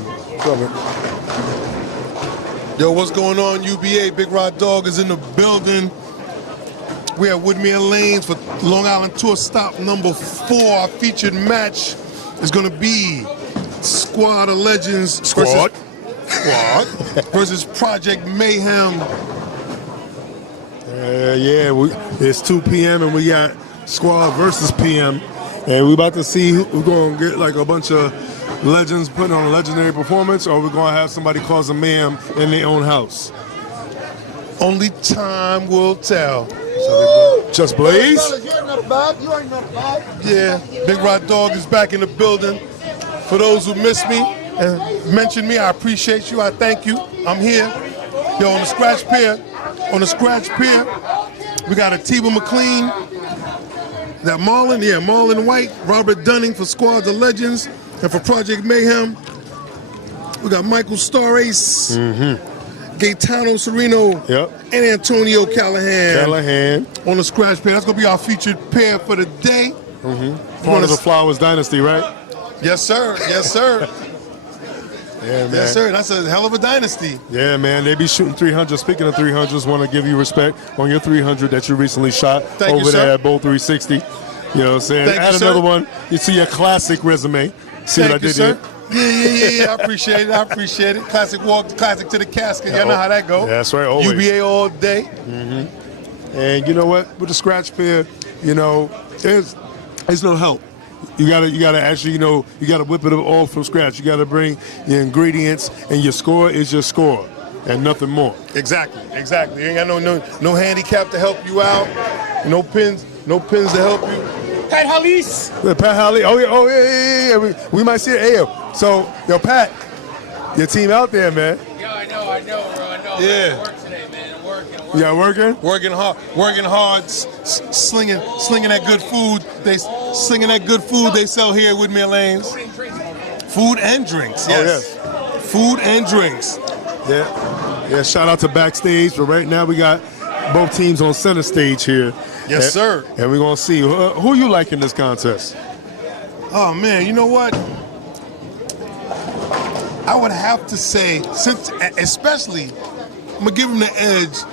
for me. Cover. Yo, what's going on, UBA? Big Rod Dog is in the building. We're at Woodmere Lanes for Long Island Tour stop number 4. Our featured match is going to be Squad of Legendz versus Project Mayhem. It's 2 p.m. and we got Squad versus PM. And we're about to see who's going to get like a bunch of legends putting on a legendary performance, or we're going to have somebody cause a mayhem in their own house. Only time will tell. Just Blaze? Yeah, Big Rod Dog is back in the building. For those who missed me and mentioned me, I appreciate you. I thank you. I'm here. Yo, on the scratch pair, we got a T.B. McLean. That Marlon White, Robert Dunning for Squad of Legendz, and for Project Mayhem, we got Michael Starace, Gaetano Sereno, and Antonio Callahan on the scratch pair. That's gonna be our featured pair for the day. Part of the Flowers Dynasty, right? Yes, sir. Yes, sir. Yeah, man. Yes, sir. That's a hell of a dynasty. Yeah, man. They be shooting 300. Speaking of 300s, want to give you respect on your 300 that you recently shot over there at Bowl 360. You know what I'm saying? Add another one. You see your classic resume. See what I did here? Yeah. I appreciate it. Classic walk, classic to the casket. Y'all know how that go. That's right. Always. UBA all day. And you know what? With the scratch pair, you know, there's no help. You gotta actually, you know, you gotta whip it all from scratch. You gotta bring your ingredients, and your score is your score, and nothing more. Exactly. You ain't got no handicap to help you out. No pins to help you. Pat Hallis. Pat Hallis. Oh yeah. We might see it. Hey, so yo, Pat, your team out there, man. Yeah, I know, bro. I know. Yeah. Work today, man. I'm working. Yeah, working. Working hard, slinging that good food. Slinging that good food they sell here at Woodmere Lanes. Food and drinks. Yes. Oh, yes. Food and drinks. Yeah. Shout out to backstage. But right now we got both teams on center stage here. Yes, sir. And we're gonna see who you like in this contest. Oh man, you know what? I would have to say, especially, I'm gonna give them the edge.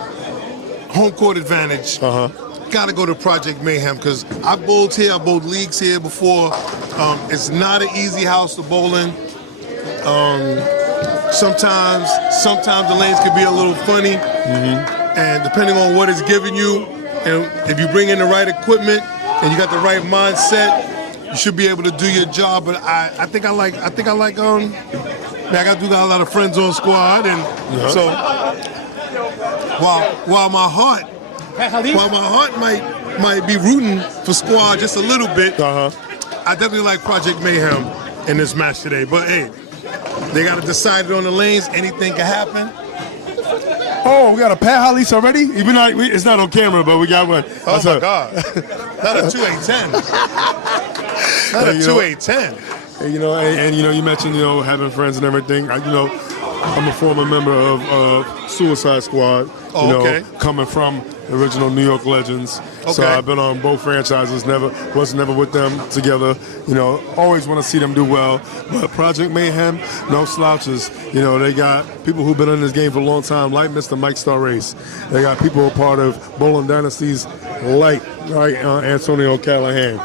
Home court advantage. Gotta go to Project Mayhem because I bowled leagues here before. It's not an easy house to bowl in. Sometimes the lanes can be a little funny, and depending on what it's giving you, and if you bring in the right equipment and you got the right mindset, you should be able to do your job. But I think I like. I got a lot of friends on Squad, and so. While my heart might be rooting for Squad just a little bit, I definitely like Project Mayhem in this match today. But hey, they got to decide it on the lanes. Anything can happen. Oh, we got a Pat Hallis already? It's not on camera, but we got one. Oh my God! Not a 2-8-10. Not a 2-8-10. You know, and you know, you mentioned having friends and everything. I'm a former member of Suicide Squad. Coming from the original New York Legendz. So I've been on both franchises, was never with them together. You know, always want to see them do well. But Project Mayhem, no slouches. You know, they got people who've been in this game for a long time, like Mr. Mike Starace. They got people who are part of bowling dynasties like Antonio Callahan.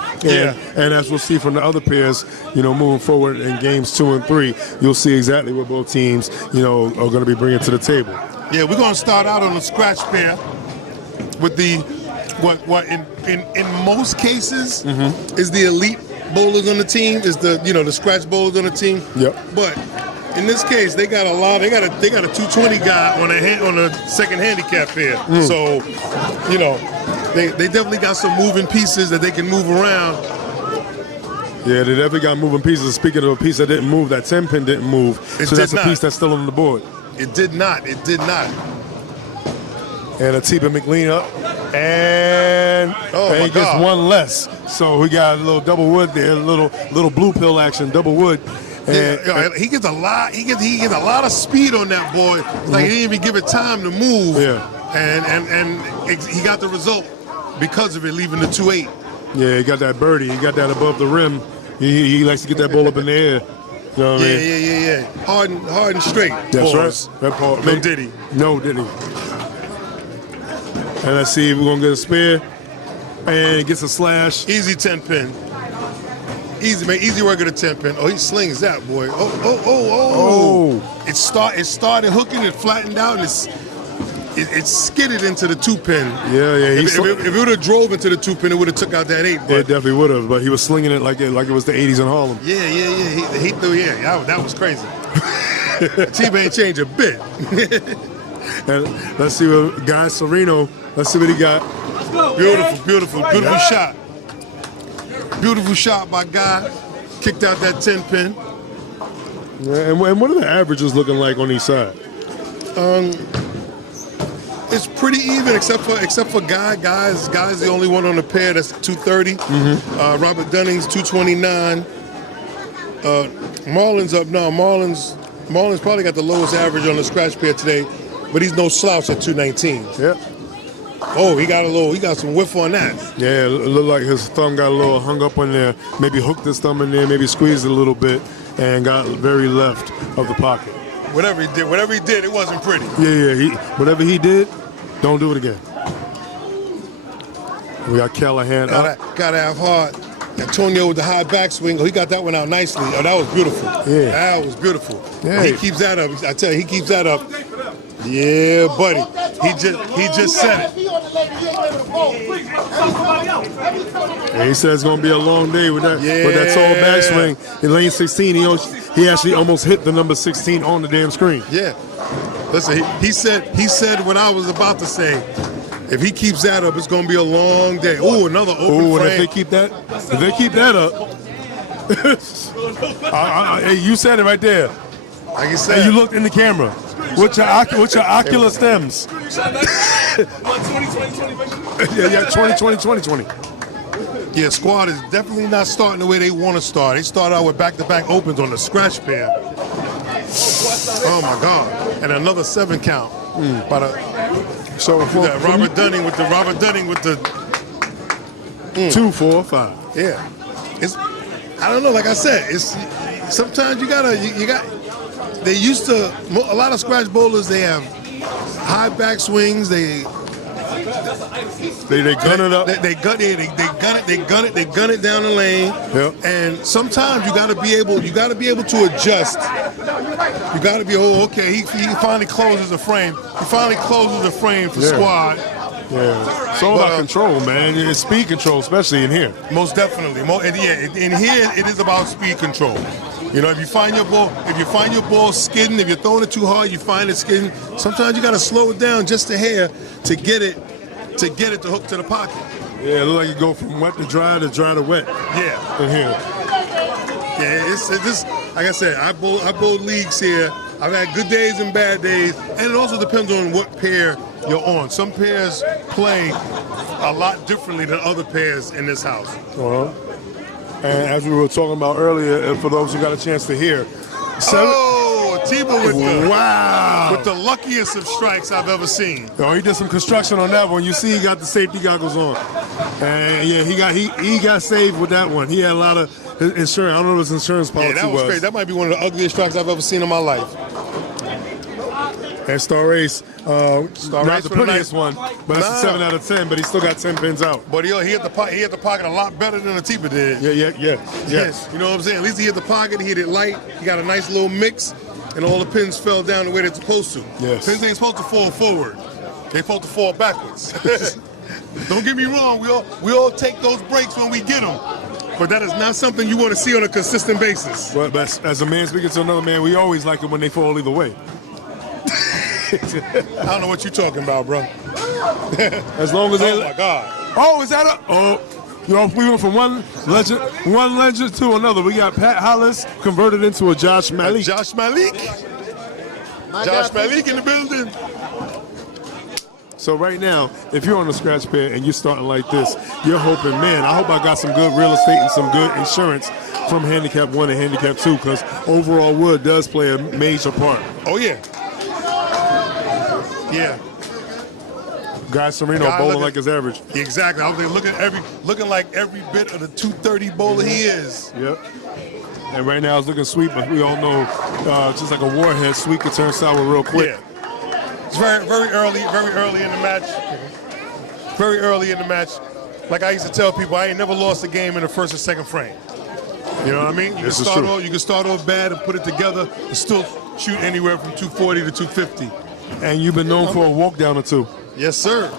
And as we'll see from the other pairs, you know, moving forward in games 2 and 3, you'll see exactly what both teams, you know, are going to be bringing to the table. Yeah, we're going to start out on the scratch pair with the what in most cases is the elite bowlers on the team, is the the scratch bowlers on the team. Yep. But in this case, they got a 220 guy on a second handicap pair. So they definitely got some moving pieces that they can move around. Yeah, they definitely got moving pieces. Speaking of a piece that didn't move, that 10 pin didn't move. So that's a piece that's still on the board. It did not. And a T.B. McLean up. And he gets one less. So we got a little double wood there, a little blue pill action, double wood. And he gets a lot. He gets a lot of speed on that boy. Like he didn't even give it time to move. Yeah. And he got the result because of it, leaving the 2-8. Yeah, he got that birdie. He got that above the rim. He likes to get that ball up in the air. You know what I mean? Yeah. Hard and straight. That's Pause. right. That part. No Diddy. No Diddy. And let's see if we're going to get a spare. And it gets a slash. Easy 10-pin. Easy, man. Easy work at a 10-pin. Oh, he slings that, boy. Oh. It started hooking, it flattened out, and it skidded into the 2-pin. Yeah. If it would have drove into the 2-pin, it would have took out that 8. It definitely would have, but he was slinging it like it was the 80s in Harlem. Yeah. He threw, that was crazy. T-Man ain't changed a bit. And let's see what Guy Sereno, let's see what he got. Beautiful shot. Beautiful shot by Guy. Kicked out that 10-pin. Yeah, and what are the averages looking like on each side? It's pretty even, except for Guy. Guy's the only one on the pair that's 230. Robert Dunning's 229. Marlin's up now. Marlin's probably got the lowest average on the scratch pair today, but he's no slouch at 219. Yep. Oh, he got some whiff on that. Yeah, it looked like his thumb got a little hung up on there. Maybe hooked his thumb in there, maybe squeezed it a little bit, and got very left of the pocket. Whatever he did, it wasn't pretty. Yeah. Whatever he did, don't do it again. We got Callahan up. Gotta have heart. Antonio with the high backswing. Oh, he got that one out nicely. Oh, that was beautiful. Yeah. That was beautiful. Yeah. He keeps that up. I tell you, he keeps that up. Yeah, buddy. He just said it. And he said it's going to be a long day with that tall backswing. In lane 16, he actually almost hit the number 16 on the damn screen. Yeah. Listen, he said what I was about to say. If he keeps that up, it's going to be a long day. Oh, another open frame. And if they keep that up, hey, you said it right there. Like you said, and you looked in the camera. What's your ocular stems? 2020. Yeah, squad is definitely not starting the way they want to start. They start out with back-to-back opens on the scratch pair. Oh my God! And another 7 count. So Robert Dunning with the 2, 4, 5. Yeah, I don't know. Like I said, it's sometimes you got. They used to a lot of scratch bowlers. They have high back swings. They gun it up. They gun it down the lane. Yep. And sometimes you got to be able to adjust. You got to be okay. He finally closes the frame. He finally closes the frame for squad. Yeah, it's all about control, man. It's speed control, especially in here. Most definitely. In here it is about speed control. You know, if you find your ball skidding, if you're throwing it too hard, you find it skidding. Sometimes you got to slow it down just a hair to get it to hook to the pocket. Yeah, it looks like you go from wet to dry to wet. Yeah. In here. Yeah, it's like I said, I bowled leagues here. I've had good days and bad days, and it also depends on what pair you're on. Some pairs play a lot differently than other pairs in this house. And as we were talking about earlier, for those who got a chance to hear, Atiba with the luckiest of strikes I've ever seen. He did some construction on that one. You see, he got the safety goggles on, and yeah, he got saved with that one. He had a lot of insurance. I don't know what his insurance policy was. Yeah, that was great. That might be one of the ugliest strikes I've ever seen in my life. And Star Race, not the prettiest one, but it's a 7 out of 10. But he still got 10 pins out. But he hit the pocket a lot better than Atiba did. Yes. You know what I'm saying? At least he hit the pocket. He hit it light. He got a nice little mix, and all the pins fell down the way they're supposed to. Yes. Pins ain't supposed to fall forward. They're supposed to fall backwards. Don't get me wrong. We all take those breaks when we get them. But that is not something you want to see on a consistent basis. But as a man speaking to another man, we always like it when they fall either way. I don't know what you're talking about, bro. As long as they. Oh my God. Oh, is that we went from one legend to another. We got Pat Hollis converted into a Josh Malik. Josh Malik in the building. So right now, if you're on the scratch pair and you're starting like this, you're hoping, man, I hope I got some good real estate and some good insurance from Handicap 1 and Handicap 2, because overall wood does play a major part. Oh, yeah. Yeah. Guy Sereno bowling like his average. Exactly. I was looking like every bit of the 230 bowler he is. Yep. And right now it's looking sweet, but we all know, just like a warhead, sweet can turn sour real quick. Yeah. It's very early in the match. Very early in the match. Like I used to tell people, I ain't never lost a game in the first or second frame. You know what I mean? You can start off bad and put it together and still shoot anywhere from 240 to 250. And you've been known for a walk down or two. Yes, sir.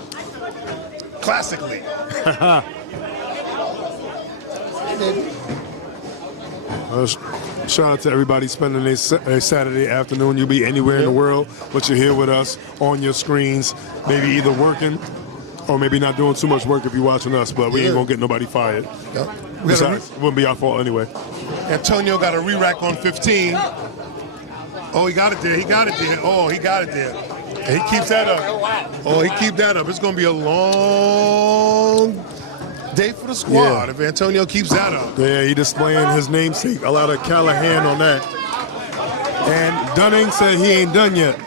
Classically. Shout out to everybody spending their Saturday afternoon. You'll be anywhere in the world, but you're here with us on your screens, maybe either working or maybe not doing too much work if you're watching us, but we ain't gonna get nobody fired. Yep. Besides, it wouldn't be our fault anyway. Antonio got a re-rack on 15. Oh, he got it there. He got it there. Oh, he got it there. And he keeps that up. Oh, he keeps that up. It's going to be a long day for the squad if Antonio keeps that up. Yeah, he displaying his namesake. A lot of Callahan on that. And Dunning said he ain't done yet.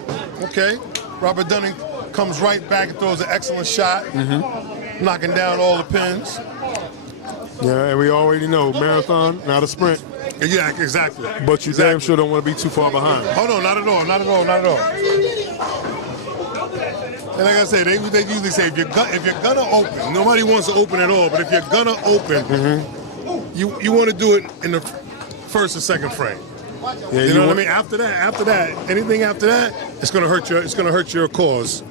Okay. Robert Dunning comes right back and throws an excellent shot, knocking down all the pins. Yeah, and we already know, marathon, not a sprint. Yeah, exactly. But you damn sure don't want to be too far behind. Oh, no, not at all, not at all, not at all. And like I said, they usually say if you're gonna open, nobody wants to open at all, but if you're gonna open, you want to do it in the first or second frame. Yeah, you know what I mean? After that, anything after that, it's gonna hurt your cause.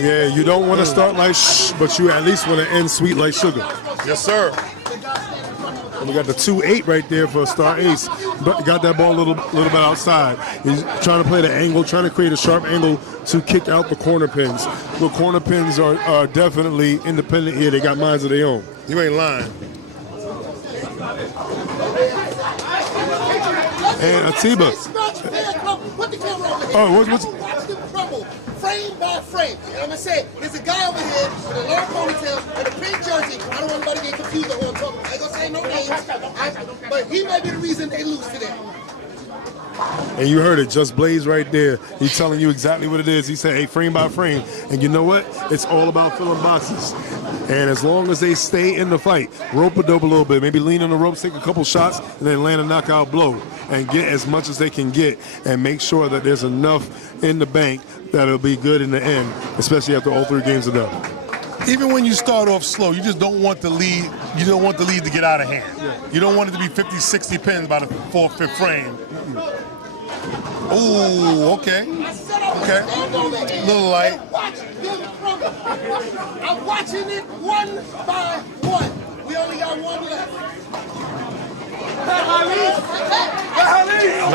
Yeah, you don't want to start like shh, but you at least want to end sweet like sugar. Yes, sir. And we got the 2-8 right there for a star ace. But got that ball a little bit outside. He's trying to play the angle, trying to create a sharp angle to kick out the corner pins. The corner pins are definitely independent here. They got minds of their own. You ain't lying. And Atiba. Oh, what's frame by frame. And I'm gonna say, there's a guy over here with a long ponytail and a pink jersey. I don't want anybody to get confused on who I'm talking about. I ain't gonna say no names, but he might be the reason they lose today. And you heard it, Just Blaze right there. He's telling you exactly what it is. He said, hey, frame by frame. And you know what? It's all about filling boxes. And as long as they stay in the fight, rope a dope a little bit, maybe lean on the ropes, take a couple shots, and then land a knockout blow and get as much as they can get and make sure that there's enough in the bank that it'll be good in the end, especially after all 3 games are done. Even when you start off slow, you just don't want the lead. You don't want the lead to get out of hand. You don't want it to be 50, 60 pins by the 4th, 5th frame. Ooh, okay. Okay. A little light. I'm watching it one by one. We only got one left.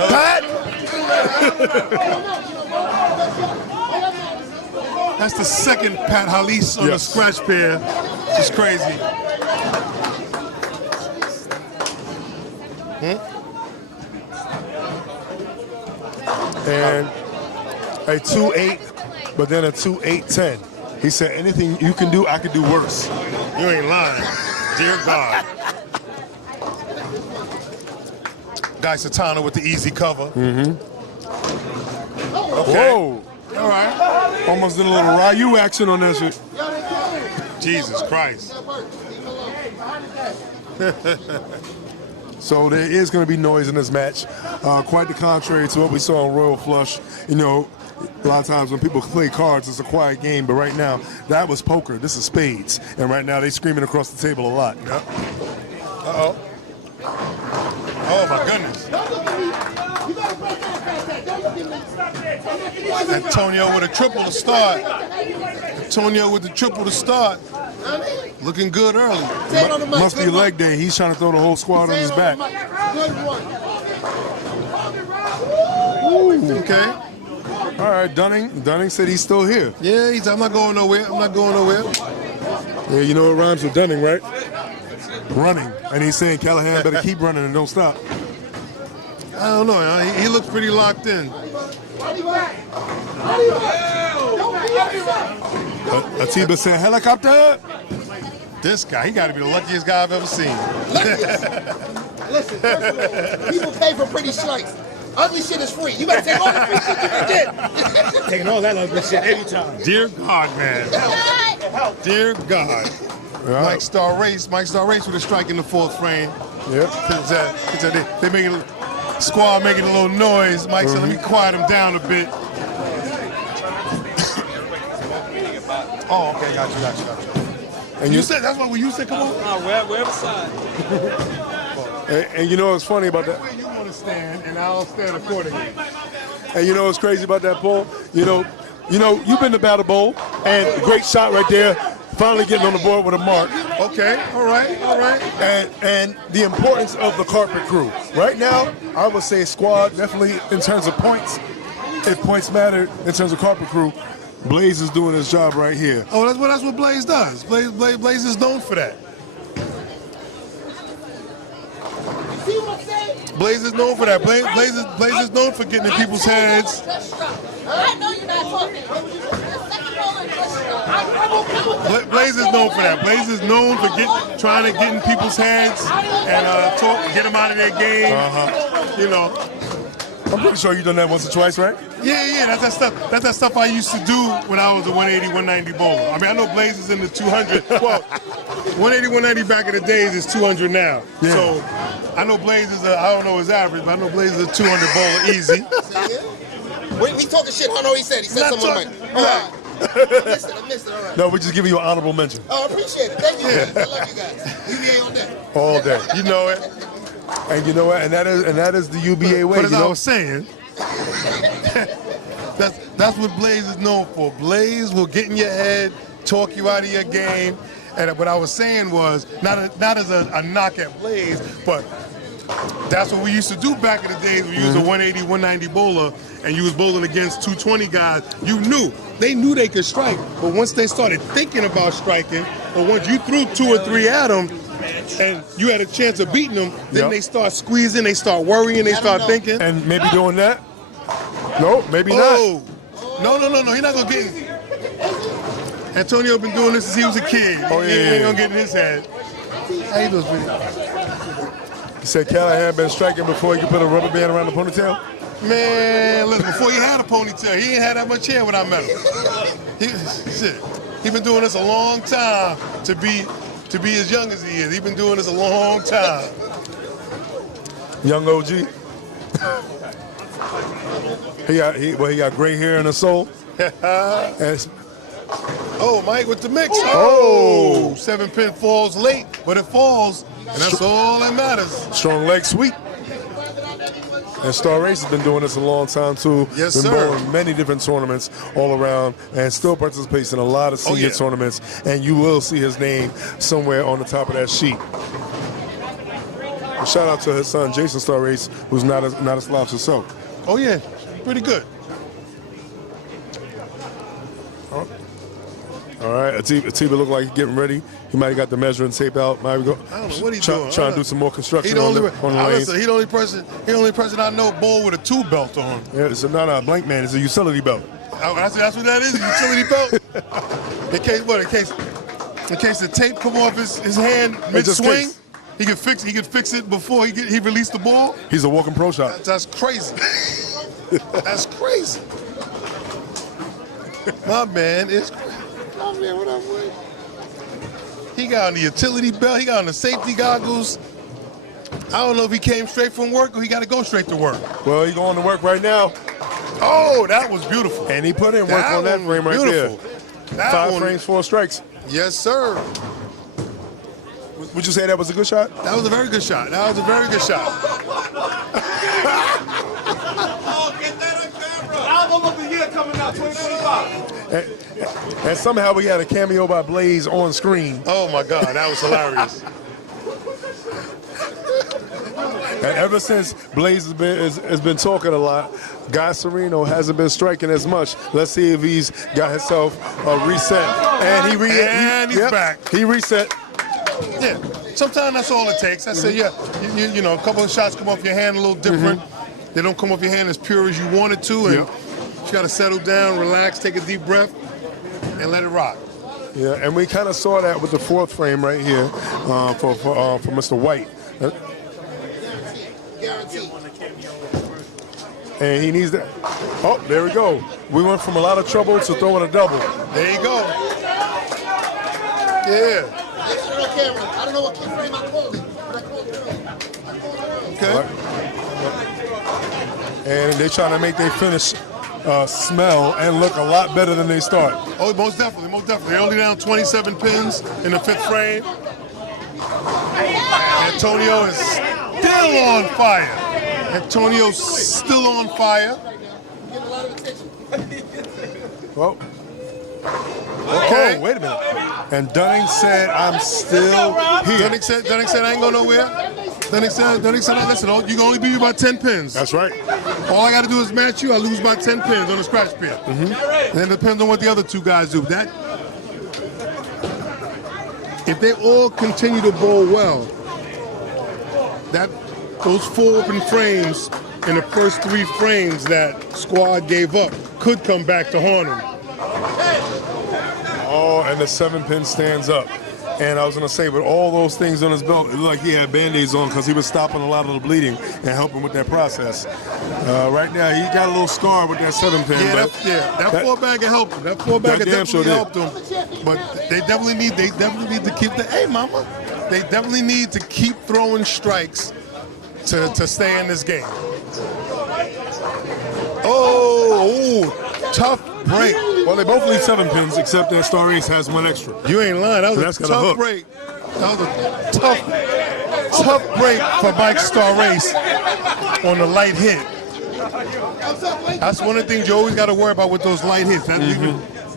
Pat! That's the second Pat Halis on the scratch pair. It's crazy. And a 2-8, but then a 2-8-10. He said, anything you can do, I could do worse. You ain't lying. Dear God. Guy Satana with the easy cover. Okay. Whoa. All right. Almost did a little Ryu action on that shit. Jesus Christ. So there is going to be noise in this match. Quite the contrary to what we saw in Royal Flush. You know, a lot of times when people play cards, it's a quiet game. But right now, that was poker. This is spades. And right now, they're screaming across the table a lot. Yep. Uh-oh. Oh, my goodness. Antonio with a triple to start. Antonio with the triple to start. Looking good early. Must be leg day. He's trying to throw the whole squad on his back. Ooh, okay. All right, Dunning said he's still here. Yeah, I'm not going nowhere. I'm not going nowhere. Yeah, you know what rhymes with Dunning, right? Running. And he's saying Callahan better keep running and don't stop. I don't know. He looks pretty locked in. Atiba said, helicopter. This guy, he got to be the luckiest guy I've ever seen. Listen, first of all, people pay for pretty slice. Ugly shit is free. You better take all the free shit you can get. Taking all that ugly shit every time. Dear God, man. Dear God. Yeah. Mike Star Race with a strike in the fourth frame. Yep. They making squad making a little noise. Mike said, "Let me quiet him down a bit." Oh, okay, got you. And you said that's what you said. Come on. Wherever side. And you know what's funny about that? Where you want to stand, and I'll stand accordingly. And you know what's crazy about that, Paul? You know, you've been to Battle Bowl, and great shot right there. Finally getting on the board with a mark. Okay, all right. And the importance of the carpet crew. Right now, I would say squad, definitely in terms of points. If points matter in terms of carpet crew, Blaze is doing his job right here. Oh, that's what Blaze does. Blaze is known for that. Blaze is known for that. Blaze is known for getting in people's heads. I know you're not talking. Blaze is known for that. Blaze is known for trying to get in people's heads and get them out of their game. You know. I'm pretty sure you've done that once or twice, right? Yeah. That's that stuff I used to do when I was a 180, 190 bowler. I mean, I know Blaze is in the 200. Well, 180, 190 back in the days is 200 now. Yeah. So I know Blaze is I don't know his average, but I know Blaze is a 200 bowler easy. Wait, we talking shit. I know he said something on the mic. All right. I missed it. All right. No, we're just giving you an honorable mention. Oh, I appreciate it. Thank you guys. I love you guys. UBA all day. All day. You know it. And you know what? And that is the UBA way. But as I was saying, that's what Blaze is known for. Blaze will get in your head, talk you out of your game. And what I was saying was not as a knock at Blaze, but that's what we used to do back in the days when you was a 180, 190 bowler and you was bowling against 220 guys. They knew they could strike, but once they started thinking about striking, or once you threw 2 or 3 at them and you had a chance of beating them, then they start squeezing, they start worrying, they start thinking. And maybe doing that? No, maybe not. No, he's not gonna get it. Antonio been doing this since he was a kid. Oh, He ain't gonna get in his head. How you doing, sweetie? You said Callahan been striking before he could put a rubber band around the ponytail? Man, listen, before he had a ponytail, he ain't had that much hair when I met him. He been doing this a long time to be as young as he is. He been doing this a long time. Young OG. He got gray hair in the soul. Oh, Mike with the mix. Oh, 7-pin falls late, but it falls, and that's all that matters. Strong leg sweep. And Star Race has been doing this a long time too. Yes, been sir. bowling many different tournaments all around, and still participates in a lot of senior tournaments. And you will see his name somewhere on the top of that sheet. And shout out to his son Jason Star Race, who's not a slouch himself. Oh yeah, pretty good. All right, Atiba look like he's getting ready. He might have got the measuring tape out. Might go. I don't know what he's doing. Trying to do some more construction He on the lanes. He the only person I know bowl with a 2 belt on. Yeah, it's not a blank man. It's a utility belt. That's what that is, a utility belt. In case the tape come off his hand mid swing, he can fix it before he released the ball. He's a walking pro shop. That's crazy. That's crazy. My man is crazy. Oh man, what up, boy? He got on the utility belt. He got on the safety goggles. I don't know if he came straight from work or he got to go straight to work. Well, he's going to work right now. Oh, that was beautiful. And he put in work on that frame right there. 5 frames, 4 strikes. Yes, sir. Would you say that was a good shot? That was a very good shot. Oh, get that on camera. Album of the year coming out 2025. And somehow we had a cameo by Blaze on screen. Oh my God, that was hilarious. And ever since Blaze has been talking a lot, Guy Sereno hasn't been striking as much. Let's see if he's got himself a reset. And he's back. He reset. Yeah, sometimes that's all it takes. I say, you know, a couple of shots come off your hand a little different. They don't come off your hand as pure as you want it to, and you got to settle down, relax, take a deep breath, and let it rock. Yeah, and we kind of saw that with the 4th frame right here for Mr. White. Guaranteed. And he needs that. Oh, there we go. We went from a lot of trouble to throwing a double. There you go. Yeah. got it on camera. I don't know what frame I called it, but I called it early. Okay. And they're trying to make their finish smell and look a lot better than they start. Oh, most definitely, most definitely. They're only down 27 pins in the 5th frame. Antonio is still on fire. Antonio's still on fire. Getting a lot of attention. Well, Okay. oh, wait a minute. And Dunning said, I'm still here. Dunning said I ain't going nowhere. Dunning said, listen, you can only beat me by 10 pins. That's right. All I got to do is match you. I lose by 10 pins on the scratch pin. And then it depends on what the other two guys do. That, if they all continue to bowl well, those 4 open frames in the first 3 frames that Squad gave up could come back to haunt them. Oh, and the 7-pin stands up. And I was going to say, with all those things on his belt, it looked like he had Band-Aids on because he was stopping a lot of the bleeding and helping with that process. Right now, he got a little scar with that 7-pin. That 4-bagger helped him. That 4-bagger definitely helped him. But they definitely need to keep they definitely need to keep throwing strikes to stay in this game. Oh, tough break. Well, they both lead 7 pins, except that Star Ace has 1 extra. You ain't lying. That was a tough break. That was a tough break for Mike Star Race on the light hit. That's one of the things you always got to worry about with those light hits. That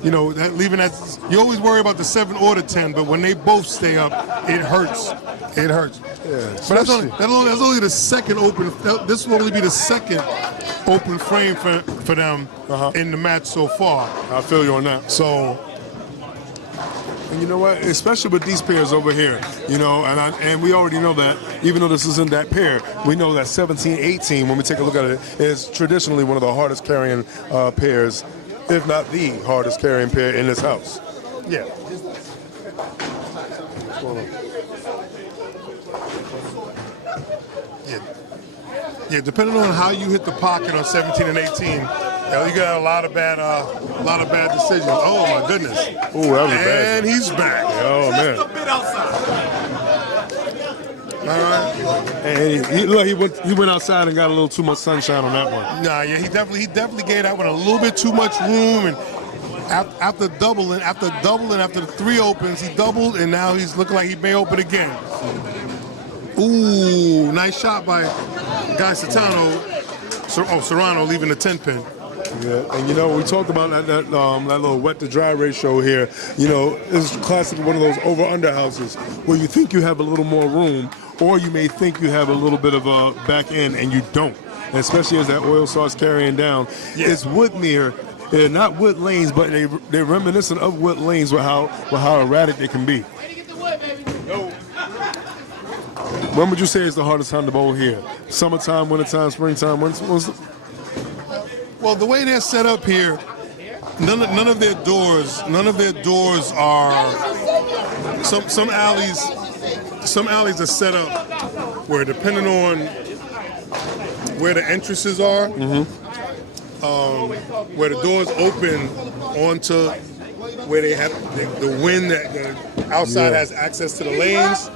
leaving that you always worry about the 7 or the 10, but when they both stay up, it hurts. It hurts. Yeah, but that's only the second open. This will only be the second open frame for them in the match so far. I feel you on that. So, and you know what? Especially with these pairs over here, and we already know that, even though this isn't that pair, we know that 17-18, when we take a look at it, is traditionally one of the hardest carrying pairs, if not the hardest carrying pair in this house. Yeah. What's going on? Yeah, depending on how you hit the pocket on 17 and 18, you got a lot of bad decisions. Oh my goodness! Oh, that was bad. And he's back. Oh man! All right. And he went outside and got a little too much sunshine on that one. Nah, yeah, he definitely gave that one a little bit too much room, and after doubling, after the 3 opens, he doubled, and now he's looking like he may open again. Ooh, nice shot by Guy Serrano leaving the 10-pin. Yeah, and we talked about that little wet to dry ratio here. It's classic one of those over-under houses where you think you have a little more room, or you may think you have a little bit of a back end, and you don't. And especially as that oil starts carrying down. Yeah. It's Woodmere. They're not wood lanes, but they're reminiscent of wood lanes with how erratic they can be. When would you say is the hardest time to bowl here? Summertime, wintertime, springtime? Well, the way they're set up here, none of their doors are. Some alleys are set up where, depending on where the entrances are, where the doors open onto where they have the wind that the outside has access to the lanes.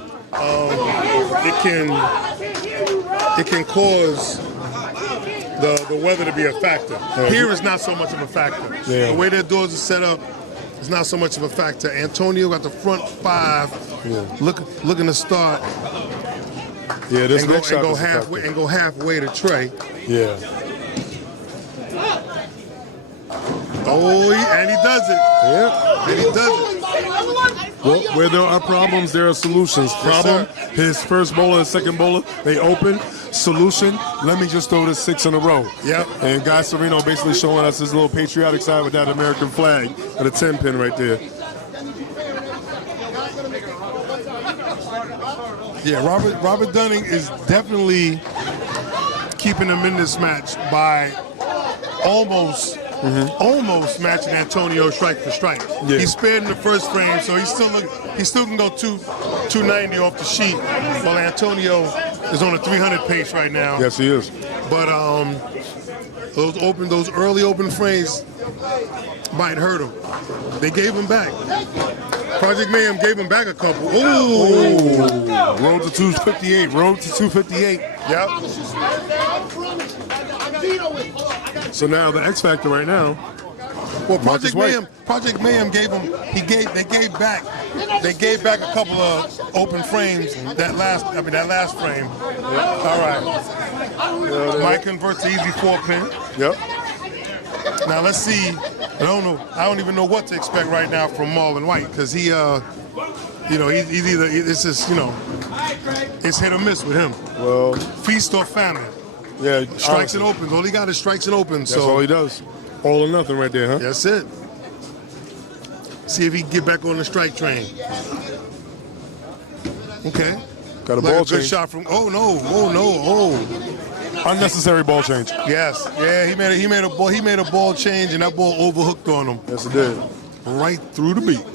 It can cause the weather to be a factor. Here is not so much of a factor. Yeah. The way their doors are set up is not so much of a factor. Antonio got the front 5, looking to start. Yeah, this and go halfway to Trey. Yeah. Oh, and he does it. Yeah. And he does it. Well, where there are problems, there are solutions. Problem, his first bowler and second bowler, they open. Solution, let me just throw this 6 in a row. Yep. And Guy Serrano basically showing us his little patriotic side with that American flag and a 10-pin right there. Yeah, Robert Dunning is definitely keeping him in this match by almost matching Antonio strike for strike. Yeah. He spared in the first frame, so he still can go 290 off the sheet, while Antonio is on a 300 pace right now. Yes, he is. But those early open frames might hurt him. They gave him back. Project Mayhem gave him back a couple. Ooh. Road to 258. Road to 258. Yep. So now the X Factor right now. Well, Project Mayhem gave him. They gave back a couple of open frames. That last frame. Yep. All right. Mike converts to easy 4-pin. Yep. Now let's see. I don't even know what to expect right now from Marlon White because he's either it's just it's hit or miss with him. Well, feast or famine. Yeah, strikes and opens. All he got is strikes and opens. That's all he does. All or nothing right there, huh? That's it. See if he can get back on the strike train. Okay. Got a ball change. Good shot from. Oh no! Unnecessary ball change. Yes. Yeah. He made a ball change, and that ball overhooked on him. Yes, it did. Right through the beak.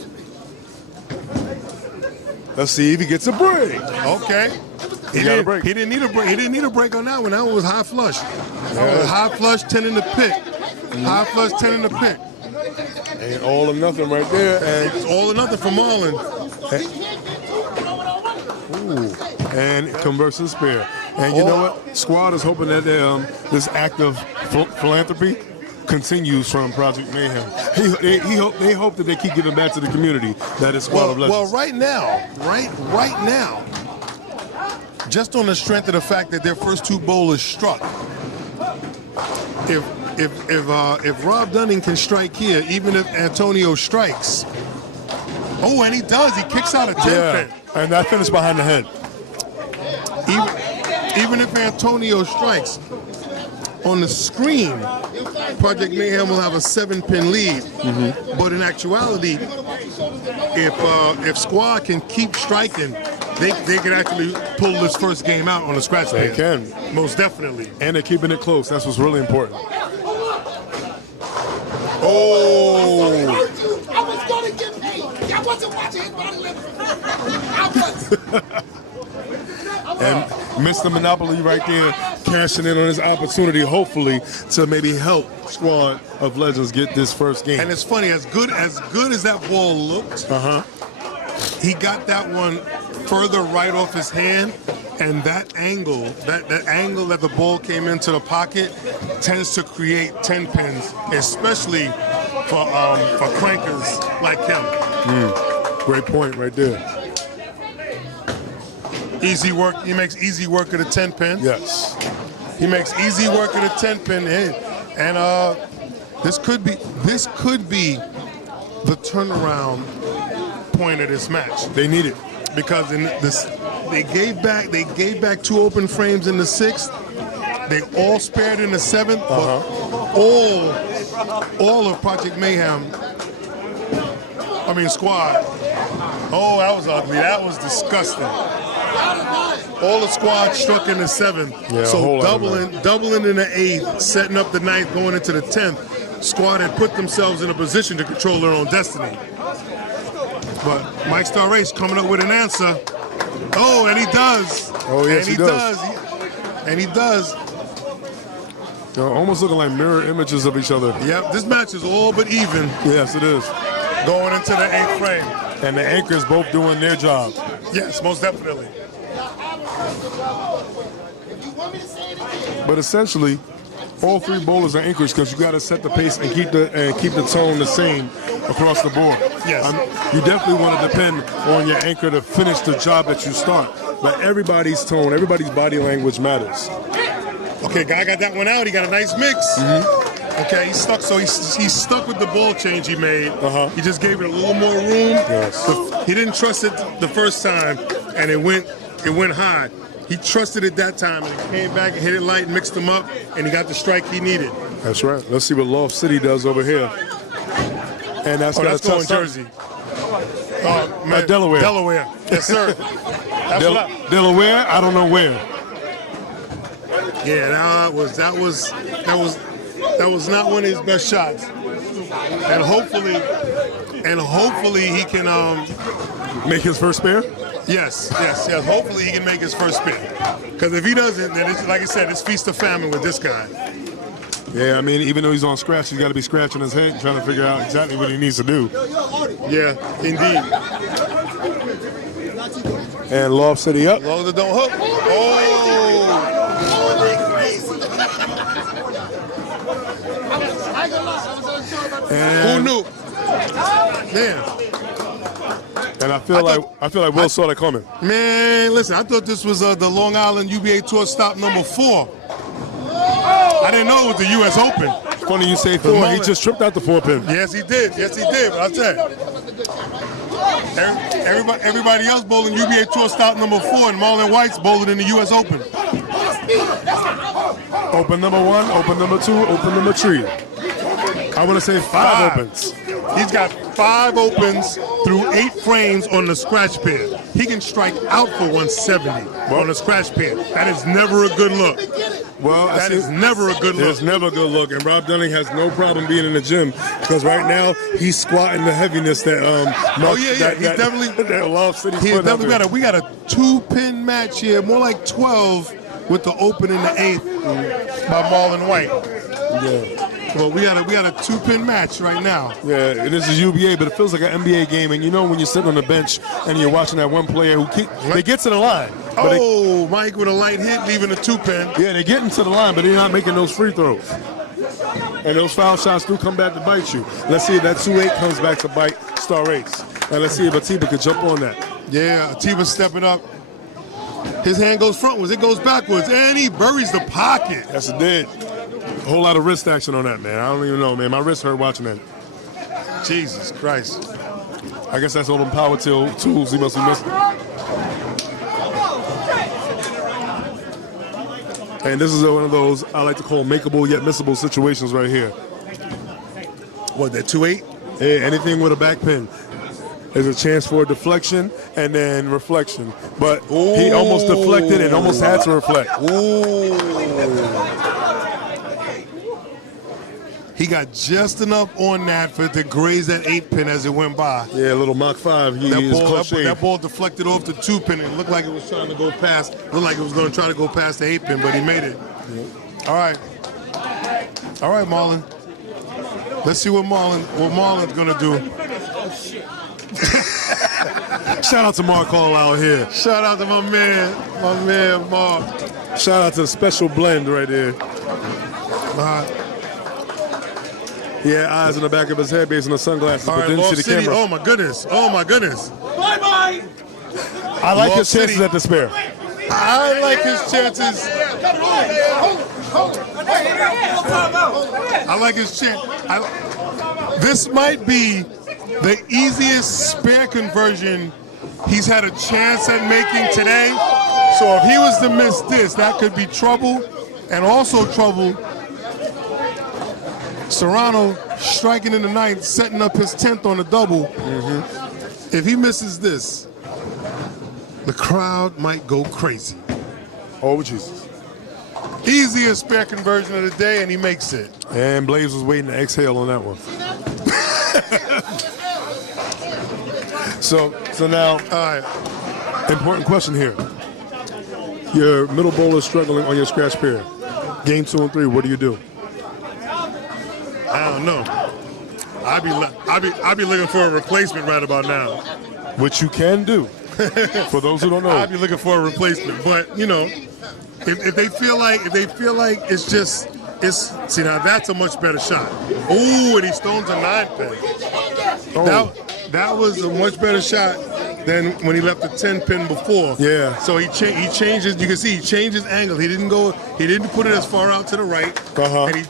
Let's see if he gets a break. Okay. He got a break. He didn't need a break. He didn't need a break on that one. That one was high flush. That was high flush, 10 in the pick. High flush, 10 in the pick. And all or nothing right there. And it's all or nothing for Marlon. And conversion spare. And you know what? Squad is hoping that this act of philanthropy continues from Project Mayhem. They hope that they keep giving back to the community. That is Squad of Legends. Well, right now, just on the strength of the fact that their first two bowlers struck, if Rob Dunning can strike here, even if Antonio strikes, and he does, he kicks out a 10-pin. And that finished behind the head. Even if Antonio strikes, on the screen, Project Mayhem will have a 7-pin lead. Mm-hmm. But in actuality, if Squad can keep striking, they can actually pull this first game out on the scratch pin. They can. Most definitely. And they're keeping it close. That's what's really important. Oh! I was going to get paid. I wasn't watching his body language. I was. And Mr. Monopoly right there, cashing in on his opportunity, hopefully, to maybe help Squad of Legends get this first game. And it's funny, as good as that ball looked, he got that one further right off his hand, and that angle that the ball came into the pocket tends to create 10 pins, especially for crankers like him. Great point right there. Easy work. He makes easy work of the 10 pin. Yes. He makes easy work of the 10 pin, and this could be the turnaround point of this match. They need it because they gave back two open frames in the 6th. They all spared in the 7th, but all of Project Mayhem. Squad. Oh, that was ugly. That was disgusting. All the Squad struck in the 7th. Yeah, so doubling in the 8th, setting up the 9th, going into the 10th. Squad had put themselves in a position to control their own destiny. But Mike Star Ace coming up with an answer. Oh, and he does. Oh, yes, he does. And he does. They're almost looking like mirror images of each other. Yep, this match is all but even. Yes, it is. Going into the 8th frame. And the anchors both doing their job. Yes, most definitely. But essentially, all three bowlers are anchors because you got to set the pace and keep the tone the same across the board. Yes. You definitely want to depend on your anchor to finish the job that you start. But everybody's tone, everybody's body language matters. Okay, guy got that one out. He got a nice mix. Mm-hmm. Okay, he's stuck. So he's stuck with the ball change he made. He just gave it a little more room. Yes. He didn't trust it the first time, and it went high. He trusted it that time, and he came back and hit it light, mixed them up, and he got the strike he needed. That's right. Let's see what Loft City does over here. And that's going Jersey. Delaware. Delaware. Yes, sir. Delaware. I don't know where. Yeah, that was not one of his best shots. And hopefully he can make his first spare. Yes. Hopefully he can make his first spare. Because if he doesn't, then it's, like I said, it's feast or famine with this guy. Yeah, I mean, even though he's on scratch, he's got to be scratching his head, trying to figure out exactly what he needs to do. Yeah, indeed. And Loft City up. As long as it don't hook. Oh! And, who knew? Man. And I feel like Will saw that coming. Man, listen, I thought this was the Long Island UBA Tour stop number 4. I didn't know it was the U.S. Open. Funny you say 4. He just tripped out the 4-pin. Yes, he did. Yes, he did. But I'll tell you. Everybody else bowling UBA Tour stop number 4, and Marlon White's bowling in the U.S. Open. Open number 1, open number 2, open number 3. I want to say 5 opens. He's got 5 opens through 8 frames on the scratch pad. He can strike out for 170 on the scratch pad. That is never a good look. Well, that is never a good look. It's never a good look, and Rob Dunning has no problem being in the gym because right now he's squatting the heaviness that he's definitely that Loft City. He's definitely we got a 2-pin match here, more like 12 with the open in the 8th by Marlon White. Yeah. Well, we got a 2-pin match right now. Yeah, this is UBA, but it feels like an NBA game. And you know when you're sitting on the bench and you're watching that one player who they get to the line. Mike with a light hit, leaving a 2-pin. Yeah, they get into the line, but they're not making those free throws. And those foul shots do come back to bite you. Let's see if that 2-8 comes back to bite Star Ace. And let's see if Atiba could jump on that. Yeah, Atiba stepping up. His hand goes frontwards, it goes backwards, and he buries the pocket. Yes, it did. A whole lot of wrist action on that, man. I don't even know, man. My wrist hurt watching that. Jesus Christ. I guess that's all them power tools he must be missing. And this is one of those I like to call makeable yet missable situations right here. What, that 2-8? Yeah, anything with a back pin. There's a chance for a deflection and then reflection. But he almost deflected and almost had to reflect. Ooh. He got just enough on that for it to graze that 8-pin as it went by. Yeah, a little Mach 5. That ball deflected off the 2-pin and it looked like it was trying to go past. Looked like it was going to try to go past the 8-pin, but he made it. Yeah. All right, Marlon. Let's see what Marlon's going to do. Shout out to Mark Hall out here. Shout out to my man Mark. Shout out to the special blend right there. Yeah, eyes in the back of his head based on the sunglasses, all but right, didn't Loft see the City. camera. Oh my goodness. Bye-bye. I like Loft his chances City. at the spare. I like his chances. I like his chance. This might be the easiest spare conversion he's had a chance at making today. So if he was to miss this, that could be trouble, and also trouble. Serrano striking in the 9th, setting up his 10th on the double. Mm-hmm. If he misses this, the crowd might go crazy. Oh, Jesus. Easiest spare conversion of the day, and he makes it. And Blaze was waiting to exhale on that one. So now, all right. Important question here. Your middle bowler is struggling on your scratch pair. Game 2 and 3, what do you do? I don't know. I'd be looking for a replacement right about now. Which you can do. For those who don't know, I'd be looking for a replacement. But you know, if they feel like it's see now that's a much better shot. Ooh, and he stones a 9-pin. Oh. That was a much better shot than when he left the 10-pin before. Yeah. So he changes. You can see he changed his angle. He didn't put it as far out to the right. Uh-huh. And he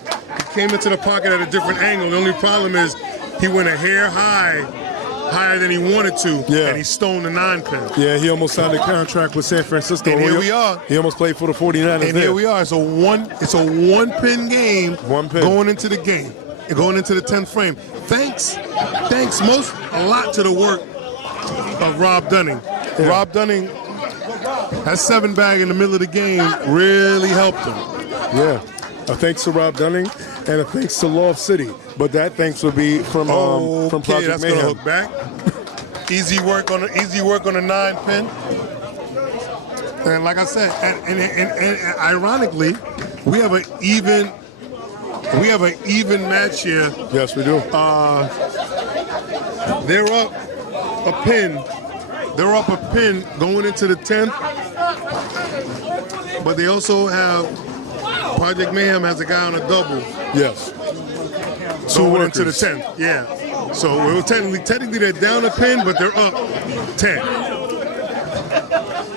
came into the pocket at a different angle. The only problem is he went a hair higher than he wanted to, and he stoned the 9-pin. Yeah, he almost signed a contract with San Francisco. And here we are. He almost played for the 49ers. And here we are. It's a one-pin game. 1 pin. Going into the game. Going into the 10th frame. Thanks a lot to the work of Rob Dunning. Yeah. Rob Dunning, that 7-bag in the middle of the game really helped him. Yeah. A thanks to Rob Dunning and a thanks to Loft City. But that thanks would be from Project that's Mayhem. Gonna hook back. Easy work on the 9-pin. And like I said, and ironically, we have an even We have an even match here. Yes, we do. They're up a pin. They're up a pin going into the 10th. But they also have Project Mayhem has a guy on a double. Yes. Going into the 10th. Yeah. So it was technically they're down a pin, but they're up 10.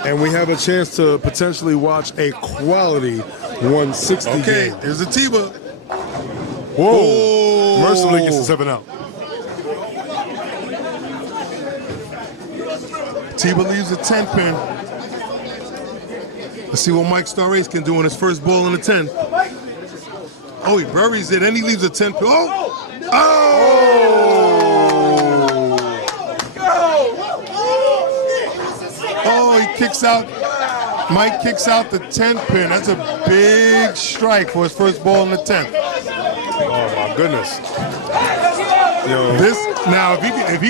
And we have a chance to potentially watch a quality 160 Okay, game. there's a Tiba. Whoa. Oh. Mercifully gets the 7 out. Tiba leaves a 10 pin. Let's see what Mike Star Ace can do on his first ball in the 10. Oh, he buries it, and he leaves a 10 pin. Oh! Oh, he kicks out. Mike kicks out the 10 pin. That's a big strike for his first ball in the 10th. Oh my goodness. Yo. This now, if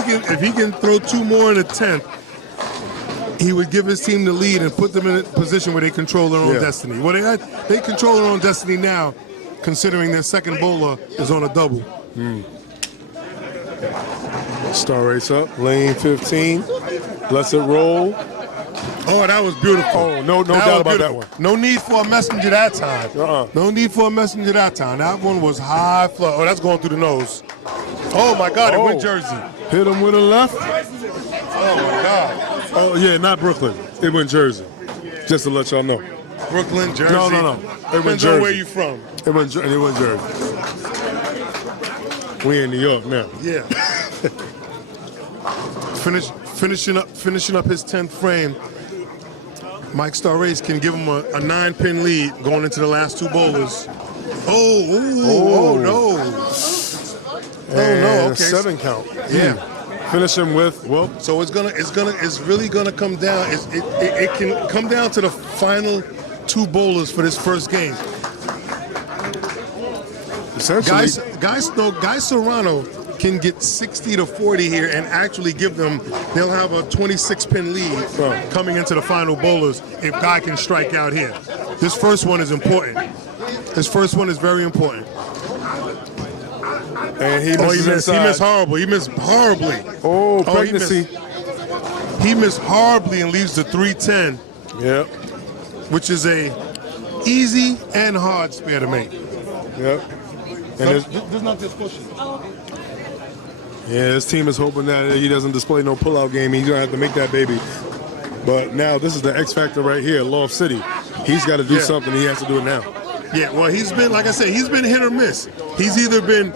he can throw 2 more in the 10th, he would give his team the lead and put them in a position where they control their own destiny. Well, they control their own destiny now, considering their second bowler is on a double. Star Race up, lane 15. Lets it roll. Oh, that was beautiful. Oh, no doubt about that one. No need for a messenger that time. Uh-uh. No need for a messenger that time. That one was high fly. Oh, that's going through the nose. Oh my God, it went Jersey. Hit him with a left. Oh my God. Oh yeah, not Brooklyn. It went Jersey. Just to let y'all know. Brooklyn, Jersey. No. It went Depends Jersey. on where you from. It went Jersey. We in New York now. Yeah. Finishing up his 10th frame. Mike Star Race can give him a 9-pin lead going into the last 2 bowlers. Oh no. Okay. 7 count. Yeah. Finish him with So it's really gonna come down. It can come down to the final 2 bowlers for this first game. essentially. Guy Serrano can get 60 to 40 here and actually give them, they'll have a 26-pin lead coming into the final bowlers if Guy can strike out here. This first one is important. This first one is very important. And he missed horribly. He missed horribly. Oh, pregnancy. He missed horribly and leaves the 310. Yep. Which is a easy and hard spare to make. Yep. And there's not this question. Yeah, his team is hoping that he doesn't display no pullout game. He's gonna have to make that baby. But now this is the X factor right here, Loft City. He's got to do something. He has to do it now. Yeah, well, he's been, like I said, he's been hit or miss. He's either been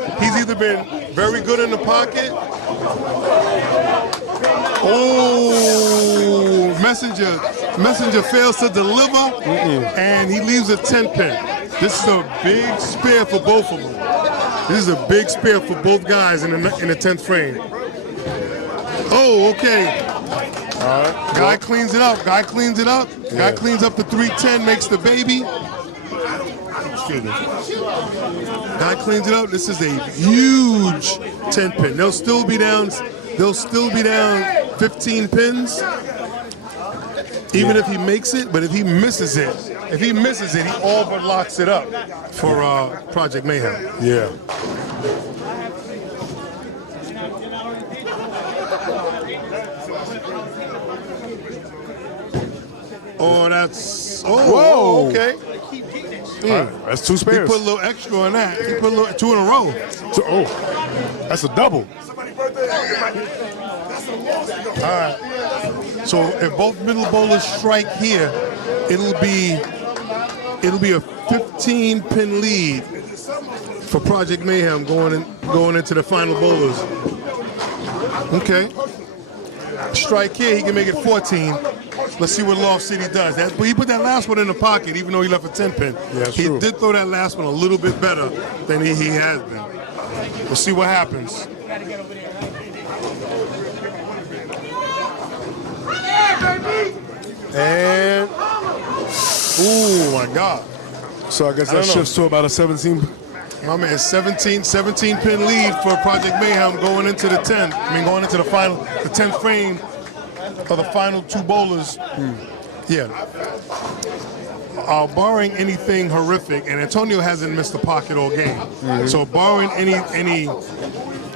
very good in the pocket. Oh, Messenger fails to deliver, and he leaves a 10-pin. This is a big spare for both of them. This is a big spare for both guys in the 10th frame. Oh, okay. All right. Guy cleans it up. Guy cleans it up. Guy cleans up the 310, makes the baby. Excuse me. Guy cleans it up. This is a huge 10-pin. They'll still be down 15 pins, even if he makes it. But if he misses it, he all but locks it up for Project Mayhem. Yeah. Oh, that's whoa. Okay. That's 2 spares. He put a little extra on that. He put a little 2 in a row. That's a double. All right. So if both middle bowlers strike here, it'll be a 15-pin lead for Project Mayhem going into the final bowlers. Okay. Strike here, he can make it 14. Let's see what Loft City does. But he put that last one in the pocket, even though he left a 10-pin. Yeah, he true. did throw that last one a little bit better than he has been. We'll see what happens. And, oh my God. So I guess that shifts to about a 17. My man, 17-pin lead for Project Mayhem going into the 10th. Going into the 10th frame of the final 2 bowlers. Yeah. barring anything horrific, and Antonio hasn't missed the pocket all game. So barring any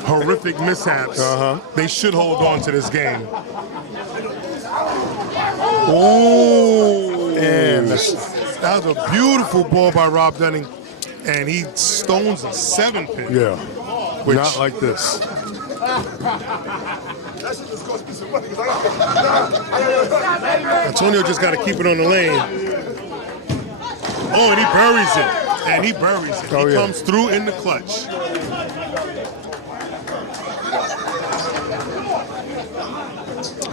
horrific mishaps, they should hold on to this game. Oh, and that was a beautiful ball by Rob Dunning, and he stones a 7-pin. Yeah, not like this. Antonio just got to keep it on the lane. Oh, and he buries it. And he buries it. He comes through in the clutch.